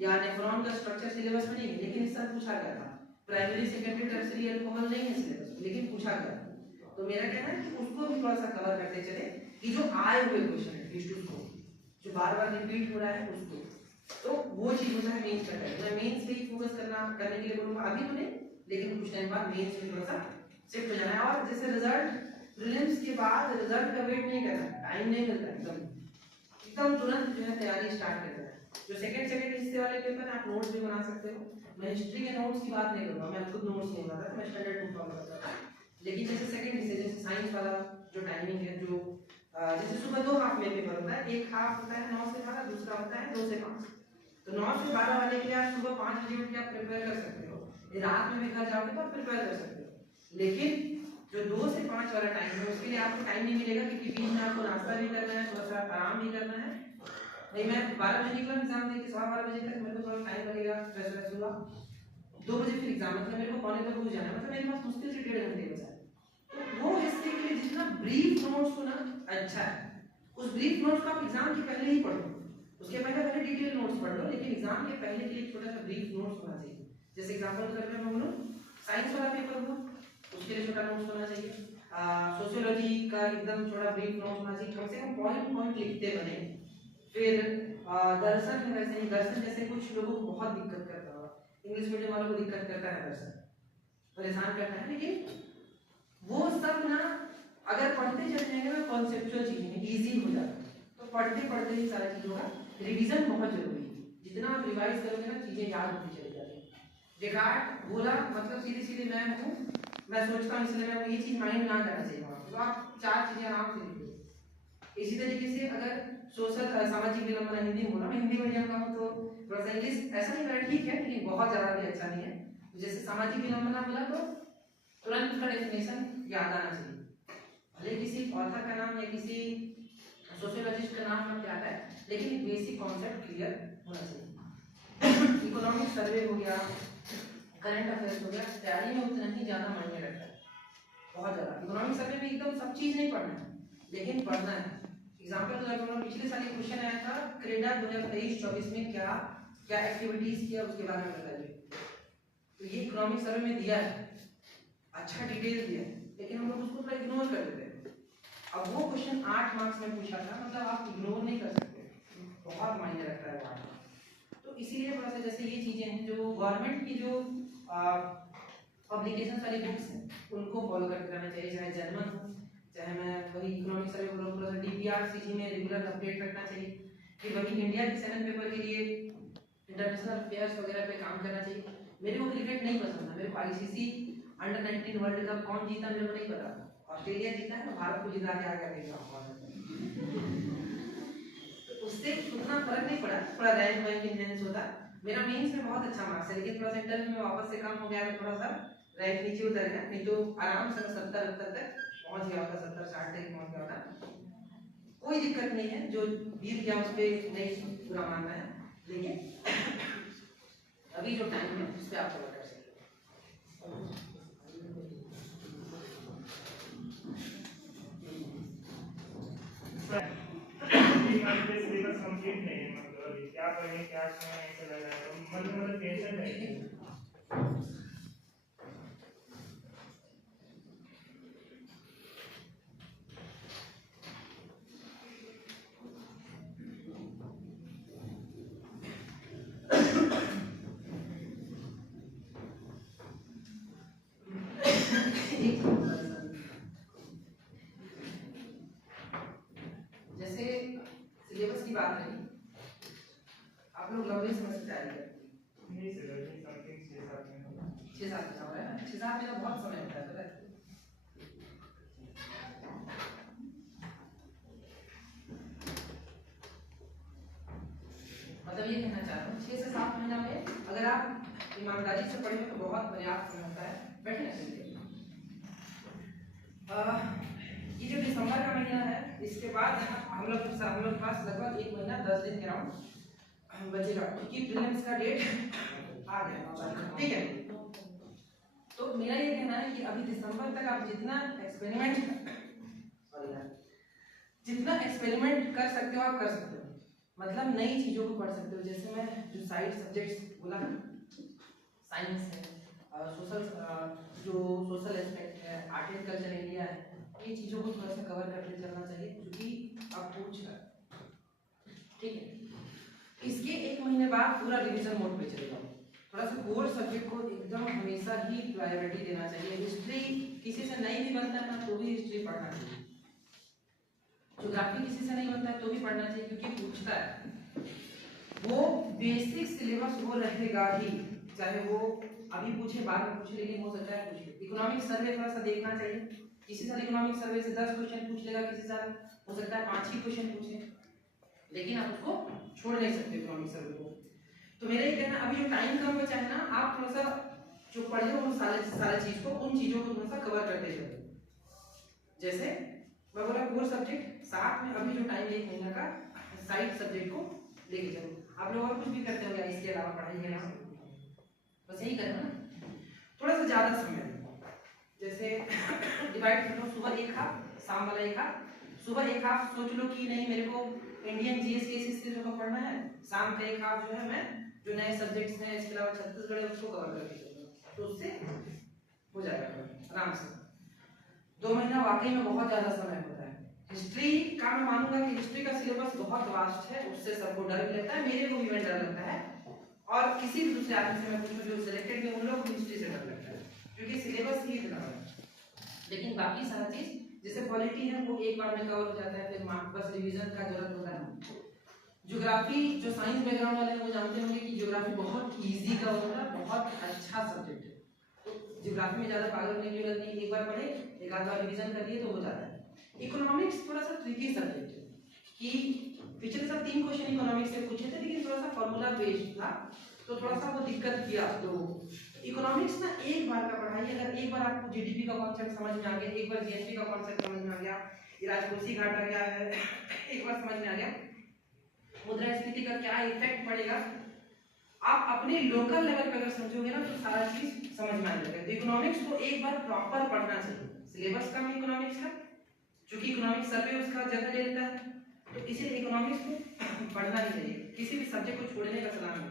या नेफ्रॉन का स्ट्रक्चर सिलेबस में नहीं, लेकिन इस साल पूछा गया था। प्राइमरी सेकेंडरी टर्शियरी एल्कोहल नहीं है सिलेबस में, लेकिन पूछा गया। तो मेरा कहना है कि उसको भी थोड़ा सा कवर करते चले, कि जो आए हुए क्वेश्चन है इसको, जो बार बार रिपीट हो रहा है उसको, तो वो चीज होता है मेंस का टाइम। मैं मेंस पे ही फोकस करने के लिए बोलूंगा, अभी तो नहीं, लेकिन कुछ टाइम बाद मेंस में थोड़ा सा शिफ्ट हो जाना है। और जैसे रिजल्ट प्रीलिम्स के बाद रिजल्ट का वेट नहीं करना, टाइम नहीं मिलता, एकदम तुरंत जो है तैयारी स्टार्ट कर देना है। जो सेकंड हिस्से वाले पेपर है आप नोट्स भी बना सकते हो। मैं हिस्ट्री के नोट्स की बात नहीं करूंगा, मैं खुद नोट्स नहीं बनाता, मैं स्टैंडर्ड बुक फॉलो करता था। लेकिन जैसे सेकंड हिस्से, जैसे साइंस वाला जो टाइमिंग है, जो जैसे सुबह 2 हाफ में पेपर होता है, एक हाफ होता है 9 से 12, दूसरा होता है 2 से 5। तो 9 से 12 वाले के लिए आप सुबह 5 बजे उठ के आप प्रिपेयर कर सकते हो, रात में भी घर जाओगे तो आप प्रिपेयर कर सकते हो। लेकिन जो 2 से 5 वाला टाइम है उसके लिए आपको टाइम नहीं मिलेगा, क्योंकि बीच में आपको नाश्ता भी करना है, थोड़ा सा आराम भी करना है। नहीं, मैं 12 बजे निकला एग्जाम दे के 12:15 बजे तक मेरे को थोड़ा टाइम लगेगा, फ्रेश हुआ, 2 बजे फिर एग्जाम, मतलब मेरे को पौने 2 बजे जाना है, मतलब मेरे पास मुश्किल से 1.5 घंटे बचा है। तो वो हिस्से के लिए जितना ब्रीफ नोट्स हो ना अच्छा है, उस ब्रीफ नोट्स को आप एग्जाम के पहले ही पढ़ो, उसके पहले डिटेल नोट्स पढ़ लो, लेकिन एग्जाम के पहले के लिए छोटा सा ब्रीफ नोट्स होना चाहिए। जैसे एग्जांपल के तौर पे मैं बोलूं, साइंस वाला पेपर हो उसके लिए छोटा नोट्स होना चाहिए, सोशियोलॉजी का एकदम छोटा ब्रीफ नोट्स होना चाहिए, कम से कम पॉइंट लिखते बने। फिर दर्शन है, वैसे ही दर्शन जैसे कुछ लोगों को बहुत दिक्कत करता है, इंग्लिश मीडियम वालों को दिक्कत करता है, दर्शन परेशान करता है, लेकिन वो सब ना अगर पढ़ते चले जाएंगे ना कॉन्सेप्चुअल चीजें इजी हो जाता है। तो पढ़ते पढ़ते ही सारी चीजों का रिवीजन बहुत जरूरी है, जितना आप रिवाइज करोगे ना चीजें याद होती चली जाती है। डेकार्ट बोला मतलब सीधे सीधे मैं हूँ, मैं सोचता हूँ, इसलिए मैं ये चीज माइंड ना करना चाहिए वहाँ, तो आप 4 चीजें आराम से लिख लो। इसी तरीके से अगर सोशल सामाजिक विलंबन हिंदी बोला, मैं हिंदी मीडियम का हूँ तो थोड़ा सा इंग्लिश ऐसा नहीं मेरा ठीक है, लेकिन बहुत ज्यादा भी अच्छा नहीं है। जैसे सामाजिक विलंबन बोला तो तुरंत उसका डेफिनेशन याद आना चाहिए, भले किसी ऑथर का नाम या किसी सोशियोलॉजिस्ट का नाम मत याद है, लेकिन बेसिक कॉन्सेप्ट क्लियर होना चाहिए। इकोनॉमिक सर्वे हो गया, करंट अफेयर्स हो गया, तैयारी में उतना ही ज्यादा मायने रखता है, बहुत ज्यादा। इकोनॉमिक सर्वे में एकदम सब चीज नहीं पढ़ना है, लेकिन पढ़ना है। एग्जांपल के तौर पर पिछले साल एक क्वेश्चन आया था, क्रेडा 2023-24 में क्या क्या एक्टिविटीज किया उसके बारे में बताइए। तो ये इकोनॉमिक सर्वे में दिया है, अच्छा डिटेल दिया है, लेकिन हम लोग उसको पूरा इग्नोर कर देते हैं। अब वो क्वेश्चन 8 मार्क्स में पूछा था, मतलब आप इग्नोर नहीं कर सकते, बहुत मायने रखता है वहाँ। तो इसीलिए थोड़ा सा जैसे ये चीजें हैं, जो गवर्नमेंट की जो पब्लिकेशन वाली बुक्स हैं उनको फॉलो करके रहना चाहिए, चाहे जर्नल हो, चाहे मैं वही इकोनॉमिक सर्वे बोलूँ, थोड़ा सा DPR CG में रेगुलर अपडेट रखना चाहिए। फिर वही इंडिया के 7 पेपर के लिए इंटरनेशनल अफेयर्स वगैरह पे काम करना चाहिए। मेरे को क्रिकेट नहीं पसंद है, मेरे को ICC अंडर 19 वर्ल्ड कप कौन जीता मेरे को नहीं पता, ऑस्ट्रेलिया जीता है, भारत को जिता के आ गया तो उससे उतना फर्क नहीं पड़ा, थोड़ा रैंक वैंक इंटेंस होता। मेरा मेंस में बहुत अच्छा मार्क्स है, लेकिन थोड़ा सा इंटरव्यू में वापस से कम हो गया, तो थोड़ा सा रैंक नीचे उतर गया, नहीं तो आराम से 70-78 तक पहुंच गया होता, 70-60 तक पहुंच गया होता। कोई दिक्कत नहीं है, जो बीत गया उस पर नहीं पूरा मानना है, लेकिन अभी जो टाइम है उस पर आप थोड़ा कर सकते हो। सिलेबस कंप्लीट नहीं है, मतलब क्या पढ़ें क्या सुने ऐसा लग रहा है, तो मतलब टेंशन है। जैसे सिलेबस की बात रही, आप लोग लंबे समय से तैयारी करते हैं, नहीं सर, समथिंग 6-7 महीने 6-7 6-7 महीना हो रहा है ना, 6-7 महीना बहुत समय होता है पता है। मतलब ये कहना चाह रहा हूँ 6 से 7 महीना में अगर आप ईमानदारी से पढ़े तो बहुत पर्याप्त समय होता है। बैठे ना चलिए। ये जो दिसंबर का महीना है इसके बाद हम लोग के पास लगभग 1 महीना 10 दिन के राउंड बचेगा, क्योंकि प्रीलिम्स का डेट आ गया, ठीक है। तो मेरा ये कहना है कि अभी दिसंबर तक आप जितना एक्सपेरिमेंट कर सकते हो आप कर सकते हो, मतलब नई चीज़ों को पढ़ सकते हो। जैसे मैं जो साइड सब्जेक्ट्स बोला ना, साइंस है, सोशल एस्पेक्ट है, आर्ट एंड कल्चर एरिया है, ये चीज़ों को थोड़ा सा कवर करते चलना चाहिए क्योंकि आप पूछ रहा है, ठीक है। इसके 1 महीने बाद पूरा रिवीजन मोड पे चलेगा। थोड़ा सा कोर सब्जेक्ट को एकदम हमेशा ही प्रायोरिटी देना चाहिए। हिस्ट्री किसी से नहीं भी बनता है ना तो भी हिस्ट्री पढ़ना चाहिए, ज्योग्राफी किसी से नहीं बनता है तो भी पढ़ना चाहिए, क्योंकि पूछता है वो बेसिक सिलेबस वो रहेगा ही, चाहे वो अभी पूछे बाद में पूछे, लेकिन हो सकता है पूछे। इकोनॉमिक सर्वे थोड़ा सा देखना चाहिए, किसी साल इकोनॉमिक सर्वे से 10 क्वेश्चन पूछ लेगा, किसी साल हो सकता है 5 ही क्वेश्चन पूछे, लेकिन आप उसको छोड़ नहीं सकते इकोनॉमिक सर्वे को। तो मेरा ये कहना, अभी जो टाइम कम बचा है ना, आप थोड़ा सा जो पढ़े हो सारे चीज को, उन चीजों को थोड़ा सा कवर करते चलो। जैसे मैं बोला कोर सब्जेक्ट, साथ में अभी जो टाइम 1 महीना का साइड सब्जेक्ट को लेके चलो। आप लोग और कुछ भी करते होंगे इसके अलावा, पढ़ाई के अलावा, बस यही करना ना, थोड़ा सा ज्यादा समय। जैसे डिवाइड कर लो, सुबह 1 हाफ, शाम वाला 1 हाफ। सुबह 1 हाफ सोच लो कि नहीं मेरे को इंडियन जीएस के हिस्ट्री को पढ़ना है, शाम का 1 हाफ जो है मैं जो नए सब्जेक्ट्स हैं इसके अलावा छत्तीसगढ़ है उसको कवर करके चलूंगा, तो उससे हो जाएगा आराम से। 2 महीना वाकई में बहुत ज्यादा समय होता है। हिस्ट्री का मैं मानूंगा कि हिस्ट्री का सिलेबस बहुत वास्ट है, उससे सबको डर भी लगता है, मेरे को भी डर लगता है, और किसी भी दूसरे आदमी से मैं पूछूं जो सिलेक्टेड है उन लोगों को हिस्ट्री से डर लगता है, क्योंकि सिलेबस ही इतना है। लेकिन बाकी सारा चीज जैसे पॉलिटी है वो एक बार में कवर हो जाता है, फिर बस रिवीजन का जरूरत होता है। ज्योग्राफी जो साइंस बैकग्राउंड वाले हैं वो जानते होंगे कि ज्योग्राफी बहुत इजी का होता है, बहुत अच्छा सब्जेक्ट है। तो ज्योग्राफी में ज्यादा पागल होने की जरूरत नहीं, एक बार पढ़े, एक आध बार रिवीजन कर लिए तो हो जाता है। इकोनॉमिक्स थोड़ा सा ट्रिकी सब्जेक्ट है, कि पिछले साल 3 क्वेश्चन इकोनॉमिक्स से पूछे थे, लेकिन थोड़ा सा फॉर्मूला बेस्ड था, तो थोड़ा सा वो दिक्कत किया लोगों को। इकोनॉमिक्स ना एक बार का पढ़ाई, अगर एक बार आपको जीडीपी का कॉन्सेप्ट समझ में आ गया, एक बार जीएसटी का कॉन्सेप्ट समझ में आ गया, ये राजकोषीय घाटा क्या है एक बार समझ में आ गया, मुद्रास्फीति का क्या इफेक्ट पड़ेगा, आप अपने लोकल लेवल पे अगर समझोगे ना तो सारा चीज समझ में आ जाएगा। तो इकोनॉमिक्स को एक बार प्रॉपर पढ़ना चाहिए। सिलेबस कम इकोनॉमिक्स का, क्योंकि इकोनॉमिक्स सर्वे उसका जगह ले लेता है, तो इसीलिए इकोनॉमिक्स को पढ़ना ही चाहिए, किसी भी सब्जेक्ट को छोड़ने का सलाह नहीं।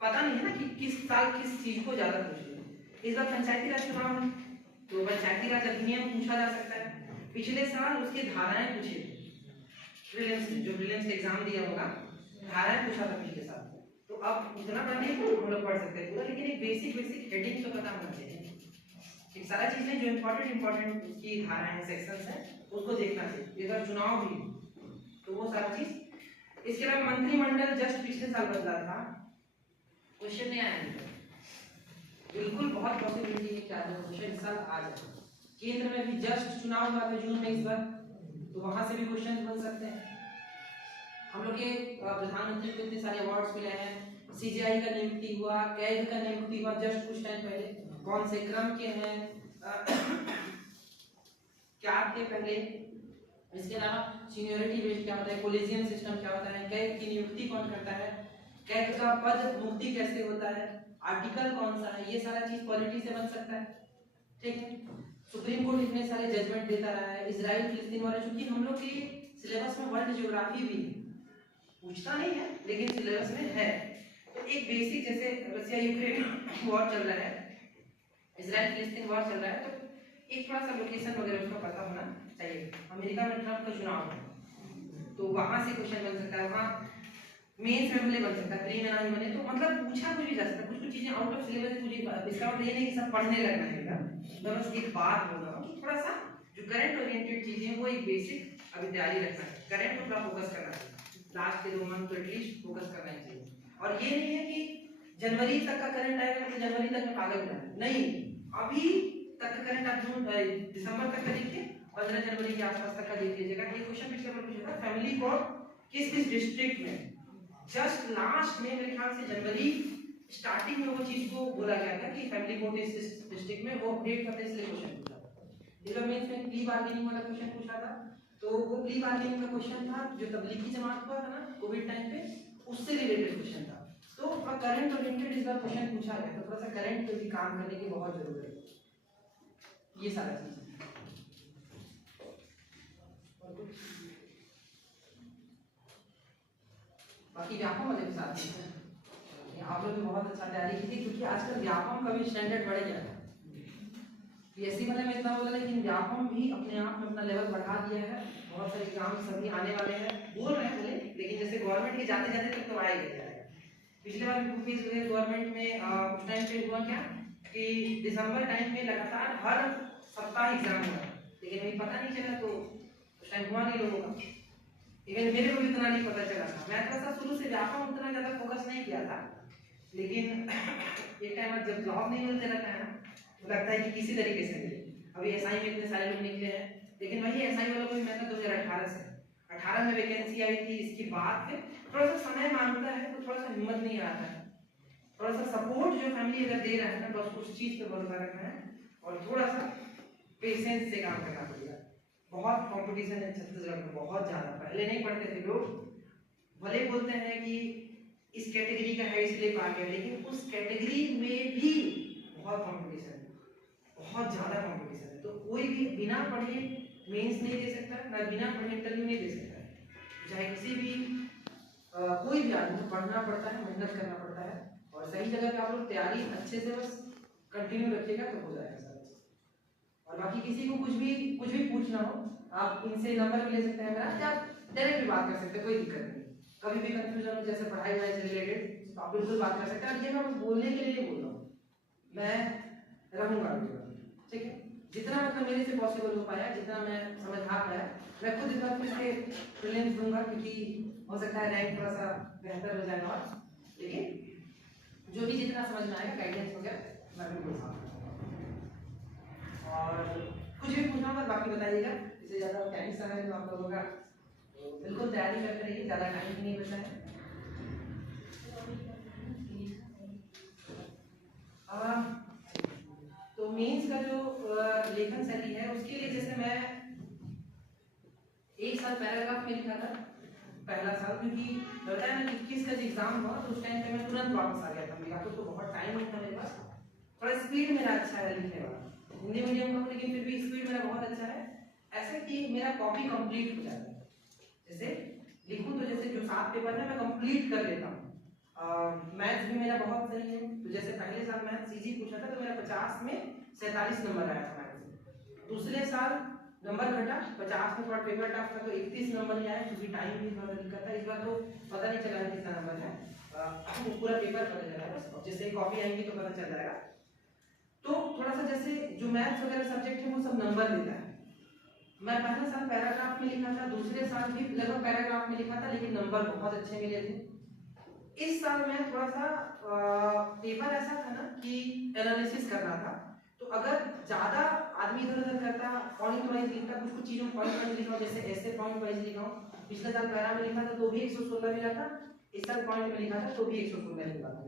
पता नहीं है ना कि किस साल किस चीज को ज्यादा पूछे। इस बार पंचायती राज चुनाव है तो पंचायती राज अधिनियम पूछा जा सकता है, पिछले साल उसकी धाराएं पूछी, जो प्रीलिम्स एग्जाम दिया होगा धाराएं पूछा था पिछले साल, तो अब इतना पढ़ने को हम लोग पढ़ सकते हैं पूरा, लेकिन एक बेसिक हेडिंग तो पता होना चाहिए। एक सारा चीज नहीं, जो इम्पोर्टेंट उसकी धाराएं सेक्शंस हैं उसको देखना चाहिए। इधर चुनाव भी तो वो सारा चीज। इसके अलावा मंत्रिमंडल जस्ट पिछले साल बदला था, क्वेश्चन नहीं आया, बिल्कुल बहुत पॉसिबिलिटी है कि आज क्वेश्चन इस साल आ जाए। केंद्र में भी जस्ट चुनाव हुआ था जून में इस बार, तो वहां से भी क्वेश्चन बन सकते हैं। हम लोग के प्रधानमंत्री को इतने सारे अवार्ड्स मिले हैं, सीजीआई का नियुक्ति हुआ, कैग का नियुक्ति हुआ जस्ट कुछ टाइम पहले, कौन से क्रम के हैं क्या थे पहले, इसके अलावा सीनियरिटी बेस्ड क्या होता है, कोलेजियम सिस्टम क्या होता है, कैग की नियुक्ति कौन करता है, कैग का पद मुक्ति कैसे होता है, आर्टिकल कौन सा है, ये सारा चीज पॉलिटी से बन सकता है, ठीक है। सुप्रीम कोर्ट इतने सारे जजमेंट देता रहा है, इजराइल फिलिस्तीन वाले, चूंकि हम लोग के सिलेबस में वर्ल्ड ज्योग्राफी भी पूछता नहीं है लेकिन सिलेबस में है, तो एक बेसिक जैसे रशिया यूक्रेन वॉर चल रहा है, इजराइल फिलिस्तीन वॉर चल रहा है, तो एक थोड़ा सा लोकेशन वगैरह उसका पता होना चाहिए। अमेरिका में ट्रम्प का चुनाव है तो वहां से क्वेश्चन बन सकता है, वहां मेंस में बन सकता है, प्री में ना बने, तो मतलब पूछा कुछ भी जा सकता है, कुछ चीजें आउट ऑफ सिलेबस मुझे इसका मतलब ये नहीं कि सब पढ़ने लगना है। मैं बस एक बात बोल रहा हूँ कि थोड़ा सा जो करंट ओरिएंटेड चीजें वो एक बेसिक अभी तैयारी रखना है, करंट पर थोड़ा फोकस करना चाहिए, लास्ट के 2 मंथ तो एटलीस्ट फोकस करना चाहिए। और ये नहीं है कि जनवरी तक का करंट आएगा तो जनवरी तक में पागल बना नहीं, अभी तक का करंट आप जून दिसंबर तक का देखिए, 15 जनवरी के आसपास तक का देख लीजिएगा। ये क्वेश्चन पिछले बार पूछा था, फैमिली कोर्ट किस किस डिस्ट्रिक्ट में, जस्ट लास्ट में मेरे ख्याल से जनवरी स्टार्टिंग में वो चीज को बोला गया था कि फैमिली कोर्ट इस डिस्ट्रिक्ट में, वो अपडेट करते इसलिए क्वेश्चन पूछा था। इधर मींस में प्ली बार्गेनिंग वाला क्वेश्चन पूछा था, तो वो प्ली बार्गेनिंग का क्वेश्चन था जो तबलीगी जमात हुआ था ना कोविड टाइम पे, उससे रिलेटेड क्वेश्चन था। तो करंट ओरिएंटेड इस बार क्वेश्चन पूछा गया, तो थोड़ा सा करंट पे भी काम करने की बहुत जरूरत है। ये सारा चीज बाकी व्यापम वाले के साथ आप लोग भी बहुत अच्छा तैयारी की थी, क्योंकि आजकल व्यापम का भी स्टैंडर्ड बढ़ गया है। पीएससी वाले में इतना बोला, लेकिन व्यापम भी अपने आप में अपना लेवल बढ़ा दिया है। बहुत सारे एग्जाम सभी आने वाले हैं, बोल रहे हैं बोले, लेकिन जैसे गवर्नमेंट के जाते जाते तक तो आएगा जाएगा। पिछले बार बुक फीस वगैरह गवर्नमेंट में उस टाइम पे हुआ क्या कि दिसंबर टाइम में लगातार हर सप्ताह एग्जाम हुआ, लेकिन अभी पता नहीं चला, तो उस टाइम हुआ नहीं लोगों का। इवन मेरे को भी इतना नहीं पता चला था, मैं थोड़ा सा शुरू से व्यापम उतना ज्यादा फोकस नहीं किया था, लेकिन एक टाइम जब जॉब नहीं मिलते रहता है ना, तो लगता है कि किसी तरीके से मिले। अभी एसआई में इतने सारे लोग निकले हैं, लेकिन वही एसआई वालों को भी मेहनत 2018 से 18 में वैकेंसी आई थी, इसके बाद फिर थोड़ा सा समय मांगता है, तो थोड़ा सा हिम्मत नहीं आता है, थोड़ा सा सपोर्ट जो फैमिली अगर दे रहा है ना, बस उस चीज पे भरोसा रखना है और थोड़ा सा पेशेंस से काम करना पड़ेगा। बहुत कंपटीशन है छत्तीसगढ़ में, बहुत ज्यादा। पहले नहीं पढ़ते थे लोग, भले बोलते हैं कि इस कैटेगरी का है इसलिए पा गया, लेकिन उस कैटेगरी में भी बहुत कंपटीशन है, बहुत ज्यादा कंपटीशन है। तो कोई भी बिना पढ़े मेंस नहीं दे सकता, ना बिना पढ़े इंटरव्यू नहीं दे सकता है। चाहे किसी भी कोई भी आदमी को पढ़ना पड़ता है, मेहनत करना पड़ता है, और सही जगह पे आप लोग तैयारी अच्छे से बस कंटिन्यू रखिएगा तो हो जाएगा सारा चीज। और बाकी किसी को कुछ भी पूछना हो, आप इनसे नंबर भी ले सकते हैं मेरा, या डायरेक्ट भी बात कर सकते हैं, कोई दिक्कत नहीं। कभी भी कंफ्यूजन हो जैसे पढ़ाई वढ़ाई से रिलेटेड, तो आप बिल्कुल बात कर सकते हैं। और ये मैं बोलने के लिए बोल रहा हूँ, मैं रहूंगा ठीक है, जितना मतलब मेरे से पॉसिबल हो पाया, जितना मैं समझ आ पाया, मैं खुद इस बात पे प्रीलिम्स दूंगा, क्योंकि हो सकता है रैंक थोड़ा सा बेहतर हो जाएगा, और लेकिन जो भी जितना समझ में आएगा गाइडेंस वगैरह मैं बिल्कुल साथ। और कुछ भी पूछना होगा बाकी बताइएगा, इससे ज़्यादा टाइम समय जो आप लोगों का, तो बिल्कुल तैयारी करते रहिए, ज़्यादा टाइम भी नहीं बचा है। तो मेंस का जो लेखन शैली है, उसके लिए जैसे मैं एक साल पैराग्राफ में लिखा था पहला साल, क्योंकि बताया ना 21 का एग्जाम हुआ, तो उस टाइम पे मैं तुरंत वापस आ गया था, मेरा तो बहुत टाइम नहीं था मेरे पास। थोड़ा स्पीड मेरा अच्छा है लिखने वाला, हिंदी मीडियम का, लेकिन फिर भी स्पीड मेरा बहुत अच्छा है, ऐसे कि मेरा कॉपी कंप्लीट हो जाता है। जैसे लिखूं तो जैसे जो 7 पेपर है मैं कंप्लीट कर लेता हूँ। मैथ्स भी मेरा बहुत सही है, तो जैसे पहले साल मैथ्स इजी पूछा था तो मेरा 50 में 47 नंबर आया था मैथ्स में। दूसरे साल नंबर घटा, 50 में थोड़ा पेपर टफ था तो 31 नंबर ही आया, क्योंकि टाइम भी थोड़ा दिक्कत था। इस बार तो पता नहीं चला कितना नंबर है, आपको पूरा पेपर पता चला है, बस जैसे कॉपी आएंगी तो पता चल जाएगा। तो थोड़ा सा जैसे जो मैथ्स वगैरह सब्जेक्ट है वो सब नंबर देता है। मैं पहला साल पैराग्राफ में लिखा था, दूसरे साल भी लगभग पैराग्राफ में लिखा था, लेकिन नंबर बहुत अच्छे मिले थे। इस साल में थोड़ा सा पेपर ऐसा था ना कि एनालिसिस करना था, तो अगर ज्यादा आदमी इधर उधर करता, पॉइंट वाइज लिखता, कुछ चीजों पॉइंट वाइज लिखा, जैसे ऐसे पॉइंट वाइज लिखा हूं, पिछले साल पैरा में लिखा था तो भी 116 मिला था, इस साल पॉइंट में लिखा था तो भी 116 मिला था।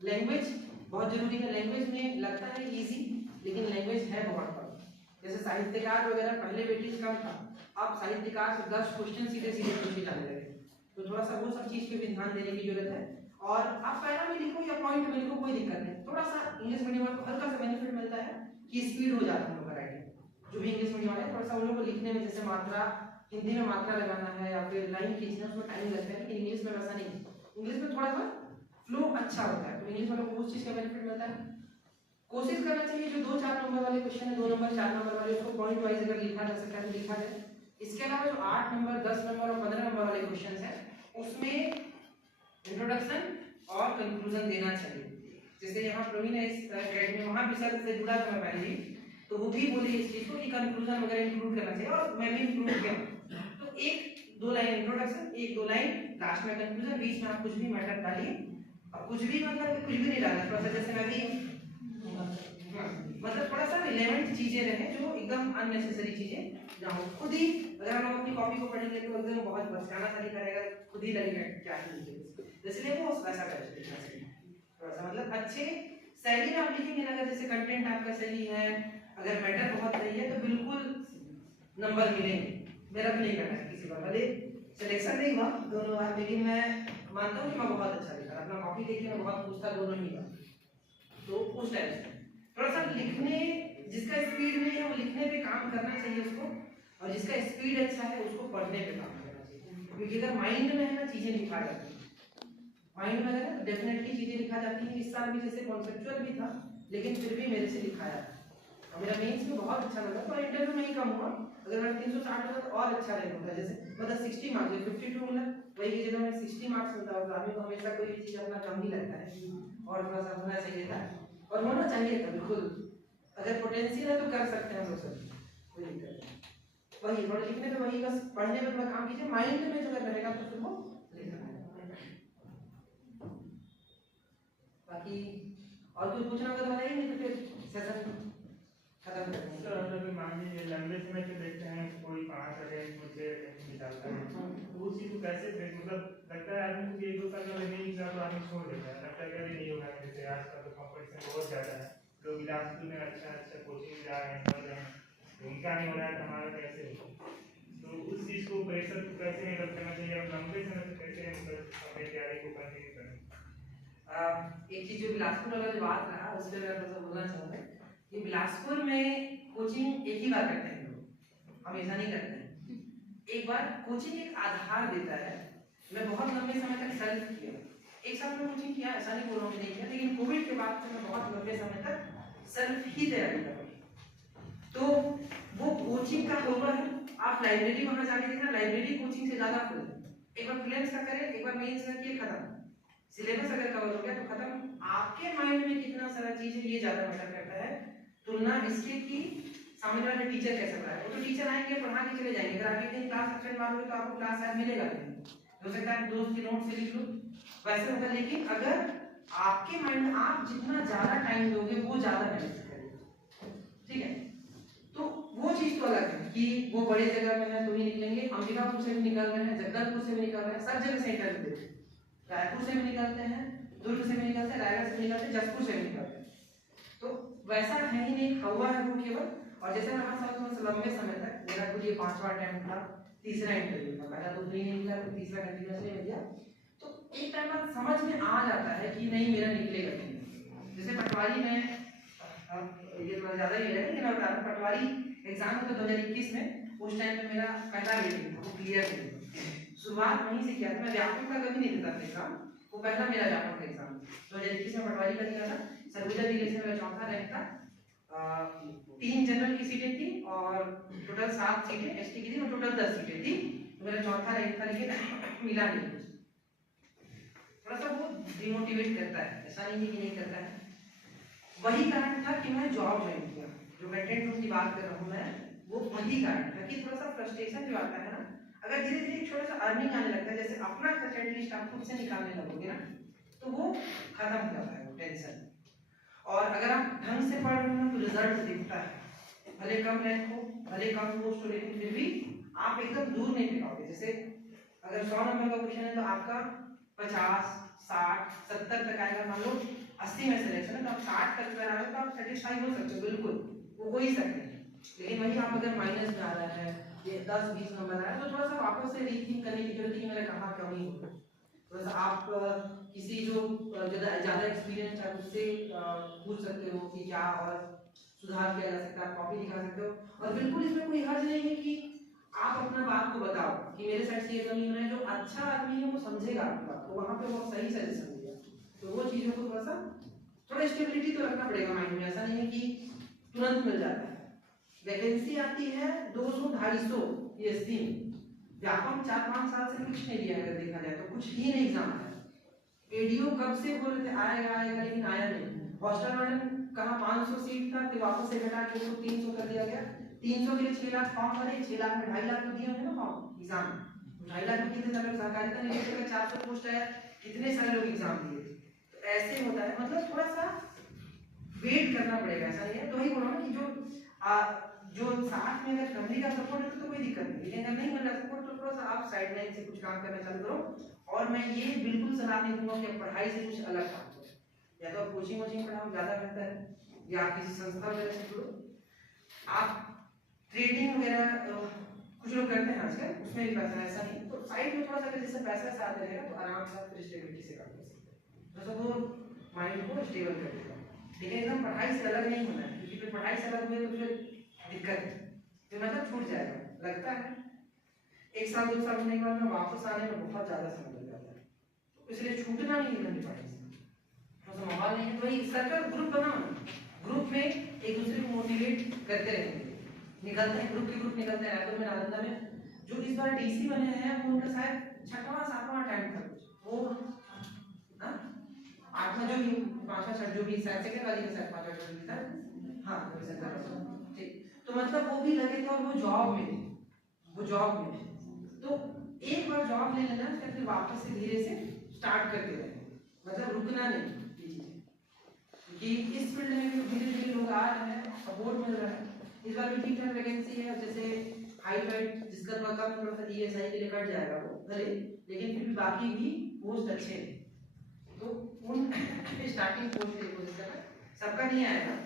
लैंग्वेज बहुत जरूरी है, लैंग्वेज में लगता है इजी, लेकिन लैंग्वेज है बहुत टफ। जैसे साहित्यकार वगैरह पहले वेटेज कम था, अब साहित्यकार से 10 क्वेश्चन सीधे सीधे पूछे जाने लगे, तो थोड़ा सा वो सब चीज पे भी ध्यान देने की जरूरत है। और आप पैरा में लिखो या पॉइंट में लिखो कोई दिक्कत नहीं, थोड़ा सा इंग्लिश मीडियम को हल्का सा बेनिफिट मिलता है कि स्पीड हो जाता है उनका राइटिंग। जो भी इंग्लिश मीडियम वाले थोड़ा सा उन लोगों को लिखने में, जैसे मात्रा हिंदी में मात्रा लगाना है या फिर लाइन खींचना, उसमें टाइम लगता है, लेकिन इंग्लिश में वैसा नहीं, इंग्लिश में थोड़ा सा फ्लो अच्छा होता है, तो इंग्लिश वालों को उस चीज का बेनिफिट मिलता है। कोशिश करना चाहिए जो 2-4 नंबर वाले क्वेश्चन है, 2 नंबर 4 नंबर वाले, उसको पॉइंट वाइज अगर लिखा जा सकता है तो लिखा जाए। इसके अलावा जो 8 नंबर 10 नंबर और 15 नंबर वाले क्वेश्चन है, उसमें इंट्रोडक्शन और कंक्लूजन देना चाहिए। जैसे यहाँ प्रवीण है इस ग्रेड में, वहाँ भी सर से जुड़ा था मैं पहले ही, तो वो भी बोले इस चीज को कि कंक्लूजन वगैरह इंक्लूड करना चाहिए, और मैं भी इंक्लूड किया। तो 1-2 लाइन इंट्रोडक्शन, 1-2 लाइन लास्ट में कंक्लूजन, बीच में आप कुछ भी मैटर डालिए, अब कुछ भी मतलब कुछ भी नहीं डालना, थोड़ा सा जैसे मैं भी मतलब थोड़ा सा रिलेवेंट चीजें रहे, जो एकदम अननेसेसरी चीजें ना हो। खुद ही अगर हम लोग अपनी कॉपी को पढ़ेंगे तो एकदम बहुत बचकाना सा लिखा रहेगा, खुद ही लगेगा क्या ही लिखे, इसलिए वो वैसा कर सकते हैं। थोड़ा सा मतलब अच्छे शैली में आप लिखेंगे ना, अगर जैसे कंटेंट आपका सही है, अगर मैटर बहुत सही है, तो बिल्कुल नंबर मिलेंगे। मेरा भी नहीं करना है किसी बार, भले सिलेक्शन नहीं हुआ दोनों बार, लेकिन मैं मानता हूँ कि मैं बहुत अच्छा लिखा, अपना कॉपी देखिए मैं बहुत पूछता दोनों ही बार। तो उस टाइप से थोड़ा सा लिखने, जिसका स्पीड में है वो लिखने पे काम करना चाहिए उसको, और जिसका स्पीड अच्छा है उसको पढ़ने पे काम करना चाहिए। क्योंकि अगर माइंड में है ना चीजें लिखा जाती है, माइंड में है ना डेफिनेटली चीजें लिखा जाती हैं। इस साल भी जैसे कॉन्सेप्चुअल भी था, लेकिन फिर भी मेरे से लिखाया और मेरा मेंस में बहुत अच्छा लगा, तो इंटरव्यू में ही कम हुआ। अगर मैं 360 होता तो और अच्छा रैंक होता, जैसे मतलब 60 मार्क्स 52 मतलब वही की जगह में 60 मार्क्स मिलता है। ग्रामीण को हमेशा कोई भी चीज अपना कम ही लगता है, और थोड़ा सा होना चाहिए था और होना चाहिए था बिल्कुल। अगर पोटेंशियल है तो कर सकते हैं हम लोग सब, कोई दिक्कत नहीं। वही थोड़ा लिखने पे, वही बस पढ़ने पे थोड़ा काम कीजिए, माइंड में जो रहेगा तो फिर वो लिखना है। बाकी और कुछ पूछना होगा तो बताइए, नहीं तो फिर सेशन खत्म करते हैं। सर अगर मान लीजिए लंबे समय से देखते हैं कोई 5 अटेम्प्ट मुझे निकालता है, तो उस चीज को कैसे मतलब लगता है आदमी को कि 1-2 साल में नहीं निकला तो आदमी छोड़ देता है, लगता है कि अरे नहीं होगा मेरे से, आज का तो कंपटीशन बहुत ज्यादा है, लोग बिलासपुर में अच्छा कोचिंग जा रहे हैं, पढ़ रहे हैं, तो उनका नहीं हो रहा है तो हमारा कैसे होगा? तो उस चीज को प्रेशर को कैसे नहीं करना चाहिए और लंबे समय से कैसे मतलब अपनी तैयारी को कंटिन्यू करें? एक चीज जो बिलासपुर वाला जो बात रहा उस पर मैं थोड़ा सा बोलना चाहूँगा कि बिलासपुर में कोचिंग एक ही बार करते हैं लोग, हमेशा नहीं करते हैं। एक बार कोचिंग एक आधार देता है। मैं बहुत लंबे समय तक सेल्फ किया, एक साल में कोचिंग किया, ऐसा नहीं बोल रहा हूँ नहीं किया, लेकिन कोविड के बाद से मैं बहुत लंबे समय तक सेल्फ ही तैयारी कर रही हूँ। तो वो कोचिंग का होगा है, आप लाइब्रेरी वहां जाके देखना, लाइब्रेरी कोचिंग से ज्यादा फुल है। एक बार प्रीलिम्स का करें, एक बार मेंस का किए, खत्म। सिलेबस अगर कवर हो गया तो खत्म। आपके माइंड में कितना सारा चीज है ये ज्यादा मैटर करता है, तुलना इसके कि सामने वाले टीचर कैसा पढ़ाए। वो तो टीचर आएंगे पढ़ा के चले जाएंगे, अगर आप एक दिन क्लास अटेंड मारोगे तो आपको क्लास शायद मिलेगा नहीं, हो सकता है दोस्त के नोट से लिख लो, वैसे होगा। लेकिन अगर आपके माइंड में आप जितना ज्यादा टाइम दोगे वो ज्यादा बेनिफिट करेगा, ठीक है। तो वो चीज तो अलग है कि वो बड़े जगह में है तो ही निकलेंगे, अंबिकापुर से भी निकल रहे हैं, जगदलपुर से भी निकल रहे हैं, सब जगह से इंटरव्यू देते हैं। रायपुर से भी निकलते हैं, दुर्ग से भी निकलते हैं, रायगढ़ से भी निकलते हैं, जसपुर से भी निकलते हैं। तो वैसा है ही नहीं, हुआ है वो केवल। और जैसे मैं बता लंबे समय तक मेरा खुद ये 5वां अटेम्प्ट था, तीसरा इंटरव्यू था, पहला तो नहीं निकला, तो तीसरा कंटिन्यूअसली मिल गया। तो एक टाइम बाद समझ में आ जाता है कि नहीं मेरा निकलेगा नहीं। जैसे पटवारी में, ये थोड़ा ज्यादा ही है लेकिन मैं बता रहा हूँ, पटवारी एग्जाम था 2021 में, उस टाइम पे मेरा पहला रेटिंग था, वो क्लियर नहीं था। शुरुआत वहीं से किया था, मैं व्यापक का कभी नहीं देता था एग्जाम, वो पहला मेरा व्यापक का एग्जाम 2021 में पटवारी का दिया था। सरगुजा जिले से मेरा चौथा रैंक था। 3 जनरल की सीटें थी और टोटल 7 सीटें एसटी की थी, और टोटल 10 सीटें थी, तो मेरा चौथा रैंक था, लेकिन मिला नहीं कुछ। थोड़ा सा वो डिमोटिवेट करता है, ऐसा नहीं है कि नहीं करता है। वही कारण था कि मैं जॉब ज्वाइन किया, जो कंटेंट की बात कर रहा हूँ मैं, वो वही कारण था कि थोड़ा सा फ्रस्ट्रेशन जो आता है ना, अगर धीरे धीरे छोटा सा अर्निंग आने लगता है, जैसे अपना खर्च एटलीस्ट आप खुद से निकालने लगोगे ना, तो वो खत्म हो जाता है वो टेंशन। और अगर आप ढंग से पढ़ रहे हो तो रिजल्ट दिखता है, भले कम रैंक हो, भले कम पोस्ट हो, लेकिन फिर भी आप एकदम दूर नहीं टिकाओगे। जैसे अगर 100 नंबर का क्वेश्चन है तो आपका 50, 60, 70 तक आएगा। मान लो 80 में सिलेक्शन है तो आप 60 तक अगर आए तो आप सेटिस्फाई हो सकते हो, बिल्कुल वो हो ही सकते हैं। लेकिन वही आप अगर माइनस में आ रहा है, ये 10-20 नंबर आया, तो थोड़ा सा वापस से रीथिंक करने की जरूरत है कि मैंने कहाँ कमी हो। थोड़ा सा आप किसी जो ज्यादा एक्सपीरियंस है उससे पूछ सकते हो कि क्या और सुधार किया जा सकता है, आप कॉपी दिखा सकते हो। और बिल्कुल इसमें कोई हर्ज नहीं है कि आप अपना बात को बताओ कि मेरे साइड से ये कमी हो रहा है। जो अच्छा आदमी है वो समझेगा आपकी बात को, वहां पे वो सही सजेशन देगा। तो वो चीजों को थोड़ा स्टेबिलिटी तो रखना पड़ेगा माइंड में। ऐसा नहीं है कि तुरंत मिल जाता है। वैकेंसी आती है 200-250 पीएचडी में, व्यापक 4-5 साल से कुछ नहीं दिया, अगर देखा जाए तो कुछ ही नहीं एग्जाम है। एडीओ कब से बोल रहे थे आएगा आएगा, लेकिन आया नहीं। हॉस्टल वार्डन कहाँ 500 सीट था, फिर वापस से घटा के उसको 300 कर दिया गया। 300 के लिए 6 लाख फॉर्म भरे, 6 लाख में 2.5 लाख तो दिए होंगे ना फॉर्म एग्जाम। 2.5 लाख में कितने सारे सहकारिता नहीं, 400 पोस्ट आया, कितने सारे लोग एग्जाम दिए। ऐसे होता है, मतलब थोड़ा सा वेट करना पड़ेगा, ऐसा नहीं है। तो वही बोला ना कि जो साथ में अगर फैमिली का सपोर्ट है तो कोई दिक्कत नहीं, लेकिन अगर नहीं मिल रहा सपोर्ट तो थोड़ा सा आप साइड लाइन से कुछ काम करना चालू करो। और मैं ये बिल्कुल सलाह नहीं दूंगा कि पढ़ाई से कुछ अलग काम करो, या तो आप कोचिंग वोचिंग पढ़ाओ ज़्यादा बेहतर है, या आप किसी संस्था वगैरह से जुड़ो। आप ट्रेडिंग वगैरह कुछ लोग करते हैं आजकल, उसमें भी पैसा है, ऐसा नहीं। तो साइड में थोड़ा सा जैसे पैसा साथ रहेगा तो आराम से आप स्टेबिलिटी से काम कर सकते हैं, तो वो माइंड को स्टेबल कर देगा। लेकिन एकदम पढ़ाई से अलग नहीं होना है, क्योंकि फिर पढ़ाई से अलग हुए तो फिर दिक्कत है, फिर मतलब छूट जाएगा। लगता है 1 साल 2 साल होने के बाद में वापस आने में बहुत ज़्यादा समय लग जाता है, तो इसलिए छूटना नहीं है पढ़ाई से। तो माहौल नहीं है तो वही सर्कल ग्रुप बनाओ, ग्रुप में एक दूसरे को मोटिवेट करते रहेंगे, निकलते हैं ग्रुप निकलते हैं। रायपुर में नालंदा में जो इस बार डीसी बने हैं वो उनका शायद 6वां 7वां टाइम था, वो 8वां जो भी 5वां 6 जो भी शायद सेकंड वाली का शायद 5वां टाइम था। हाँ ठीक, तो मतलब वो भी लगे थे और वो जॉब में थे, तो एक बार जॉब ले लेना फिर वापस से धीरे से स्टार्ट करते रहे, मतलब रुकना नहीं कि इस फील्ड में भी धीरे धीरे लोग आ रहे हैं, सपोर्ट मिल रहा है। इस बार भी ठीक ठाक वैकेंसी है, जैसे हाईलाइट जिसका थोड़ा कम थोड़ा सा ईएसआई के लिए कट जाएगा वो भले, लेकिन फिर भी बाकी भी पोस्ट अच्छे हैं, तो उन स्टार्टिंग पोस्ट के कोशिश करना, सबका नहीं आएगा।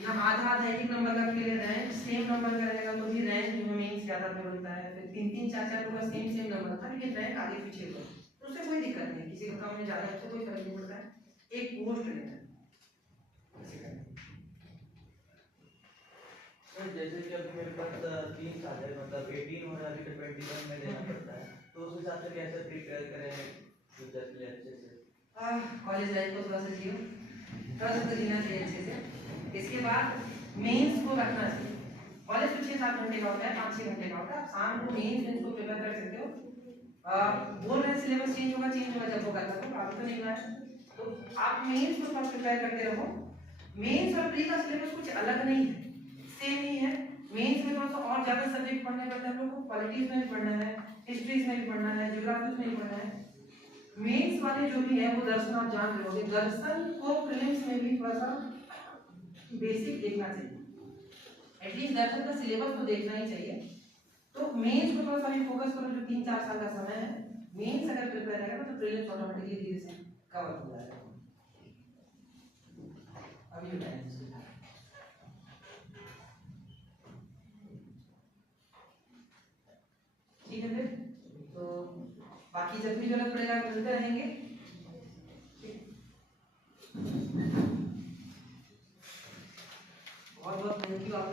यहाँ आधा एक नंबर का के लिए रैंक सेम नंबर का रहेगा तो भी रैंक जो है मेंस ज्यादा में बनता है, फिर 3 4 लोगों का सेम नंबर था लेकिन रैंक आगे पीछे हुआ, तो उससे कोई दिक्कत नहीं, किसी का कम में ज्यादा है कोई फर्क नहीं पड़ता है, एक पोस्ट लेना है। जैसे कि अभी मेरे पास 3 साल है, मतलब 18 हो रहा है, अभी 21 में देना पड़ता है, तो उस हिसाब से कैसे प्रिपेयर करें फ्यूचर के लिए अच्छे से? कॉलेज लाइफ को थोड़ा सा जियो, थोड़ा सा तो जीना चाहिए अच्छे से। इसके बाद मेंस को रखना चाहिए, कॉलेज में 6-7 घंटे का होता है, 5-6 घंटे का होता है, आप शाम को मेंस को प्रिपेयर कर सकते हो। बोल रहे सिलेबस चेंज होगा जब होगा तब तो आगे तो नहीं हुआ है, तो आप मेंस को थोड़ा प्रिपेयर करते रहो। मेंस और प्री का सिलेबस कुछ अलग नहीं है, सेम ही है। मेंस में थोड़ा सा और ज्यादा सब्जेक्ट पढ़ने पड़ते हैं, हम लोग को पॉलिटिक्स में भी पढ़ना है, हिस्ट्री में भी पढ़ना है, ज्योग्राफी में भी पढ़ना है। मेंस वाले जो भी है वो दर्शन आप जान रहे होंगे, दर्शन को प्रीलिम्स में भी थोड़ा सा बेसिक देखना चाहिए, एटलीस्ट दर्शन का सिलेबस तो देखना ही चाहिए। तो मेंस को थोड़ा सा भी फोकस करो, जो 3-4 साल का समय है, मेंस अगर प्रिपेयर रहेगा तो प्रीलिम्स ऑटोमेटिकली धीरे से कवर हो जाएगा। अभी बताएं ठीक है, फिर तो बाकी जब भी जरूरत पड़ेगा मिलते रहेंगे। बहुत बहुत थैंक यू आप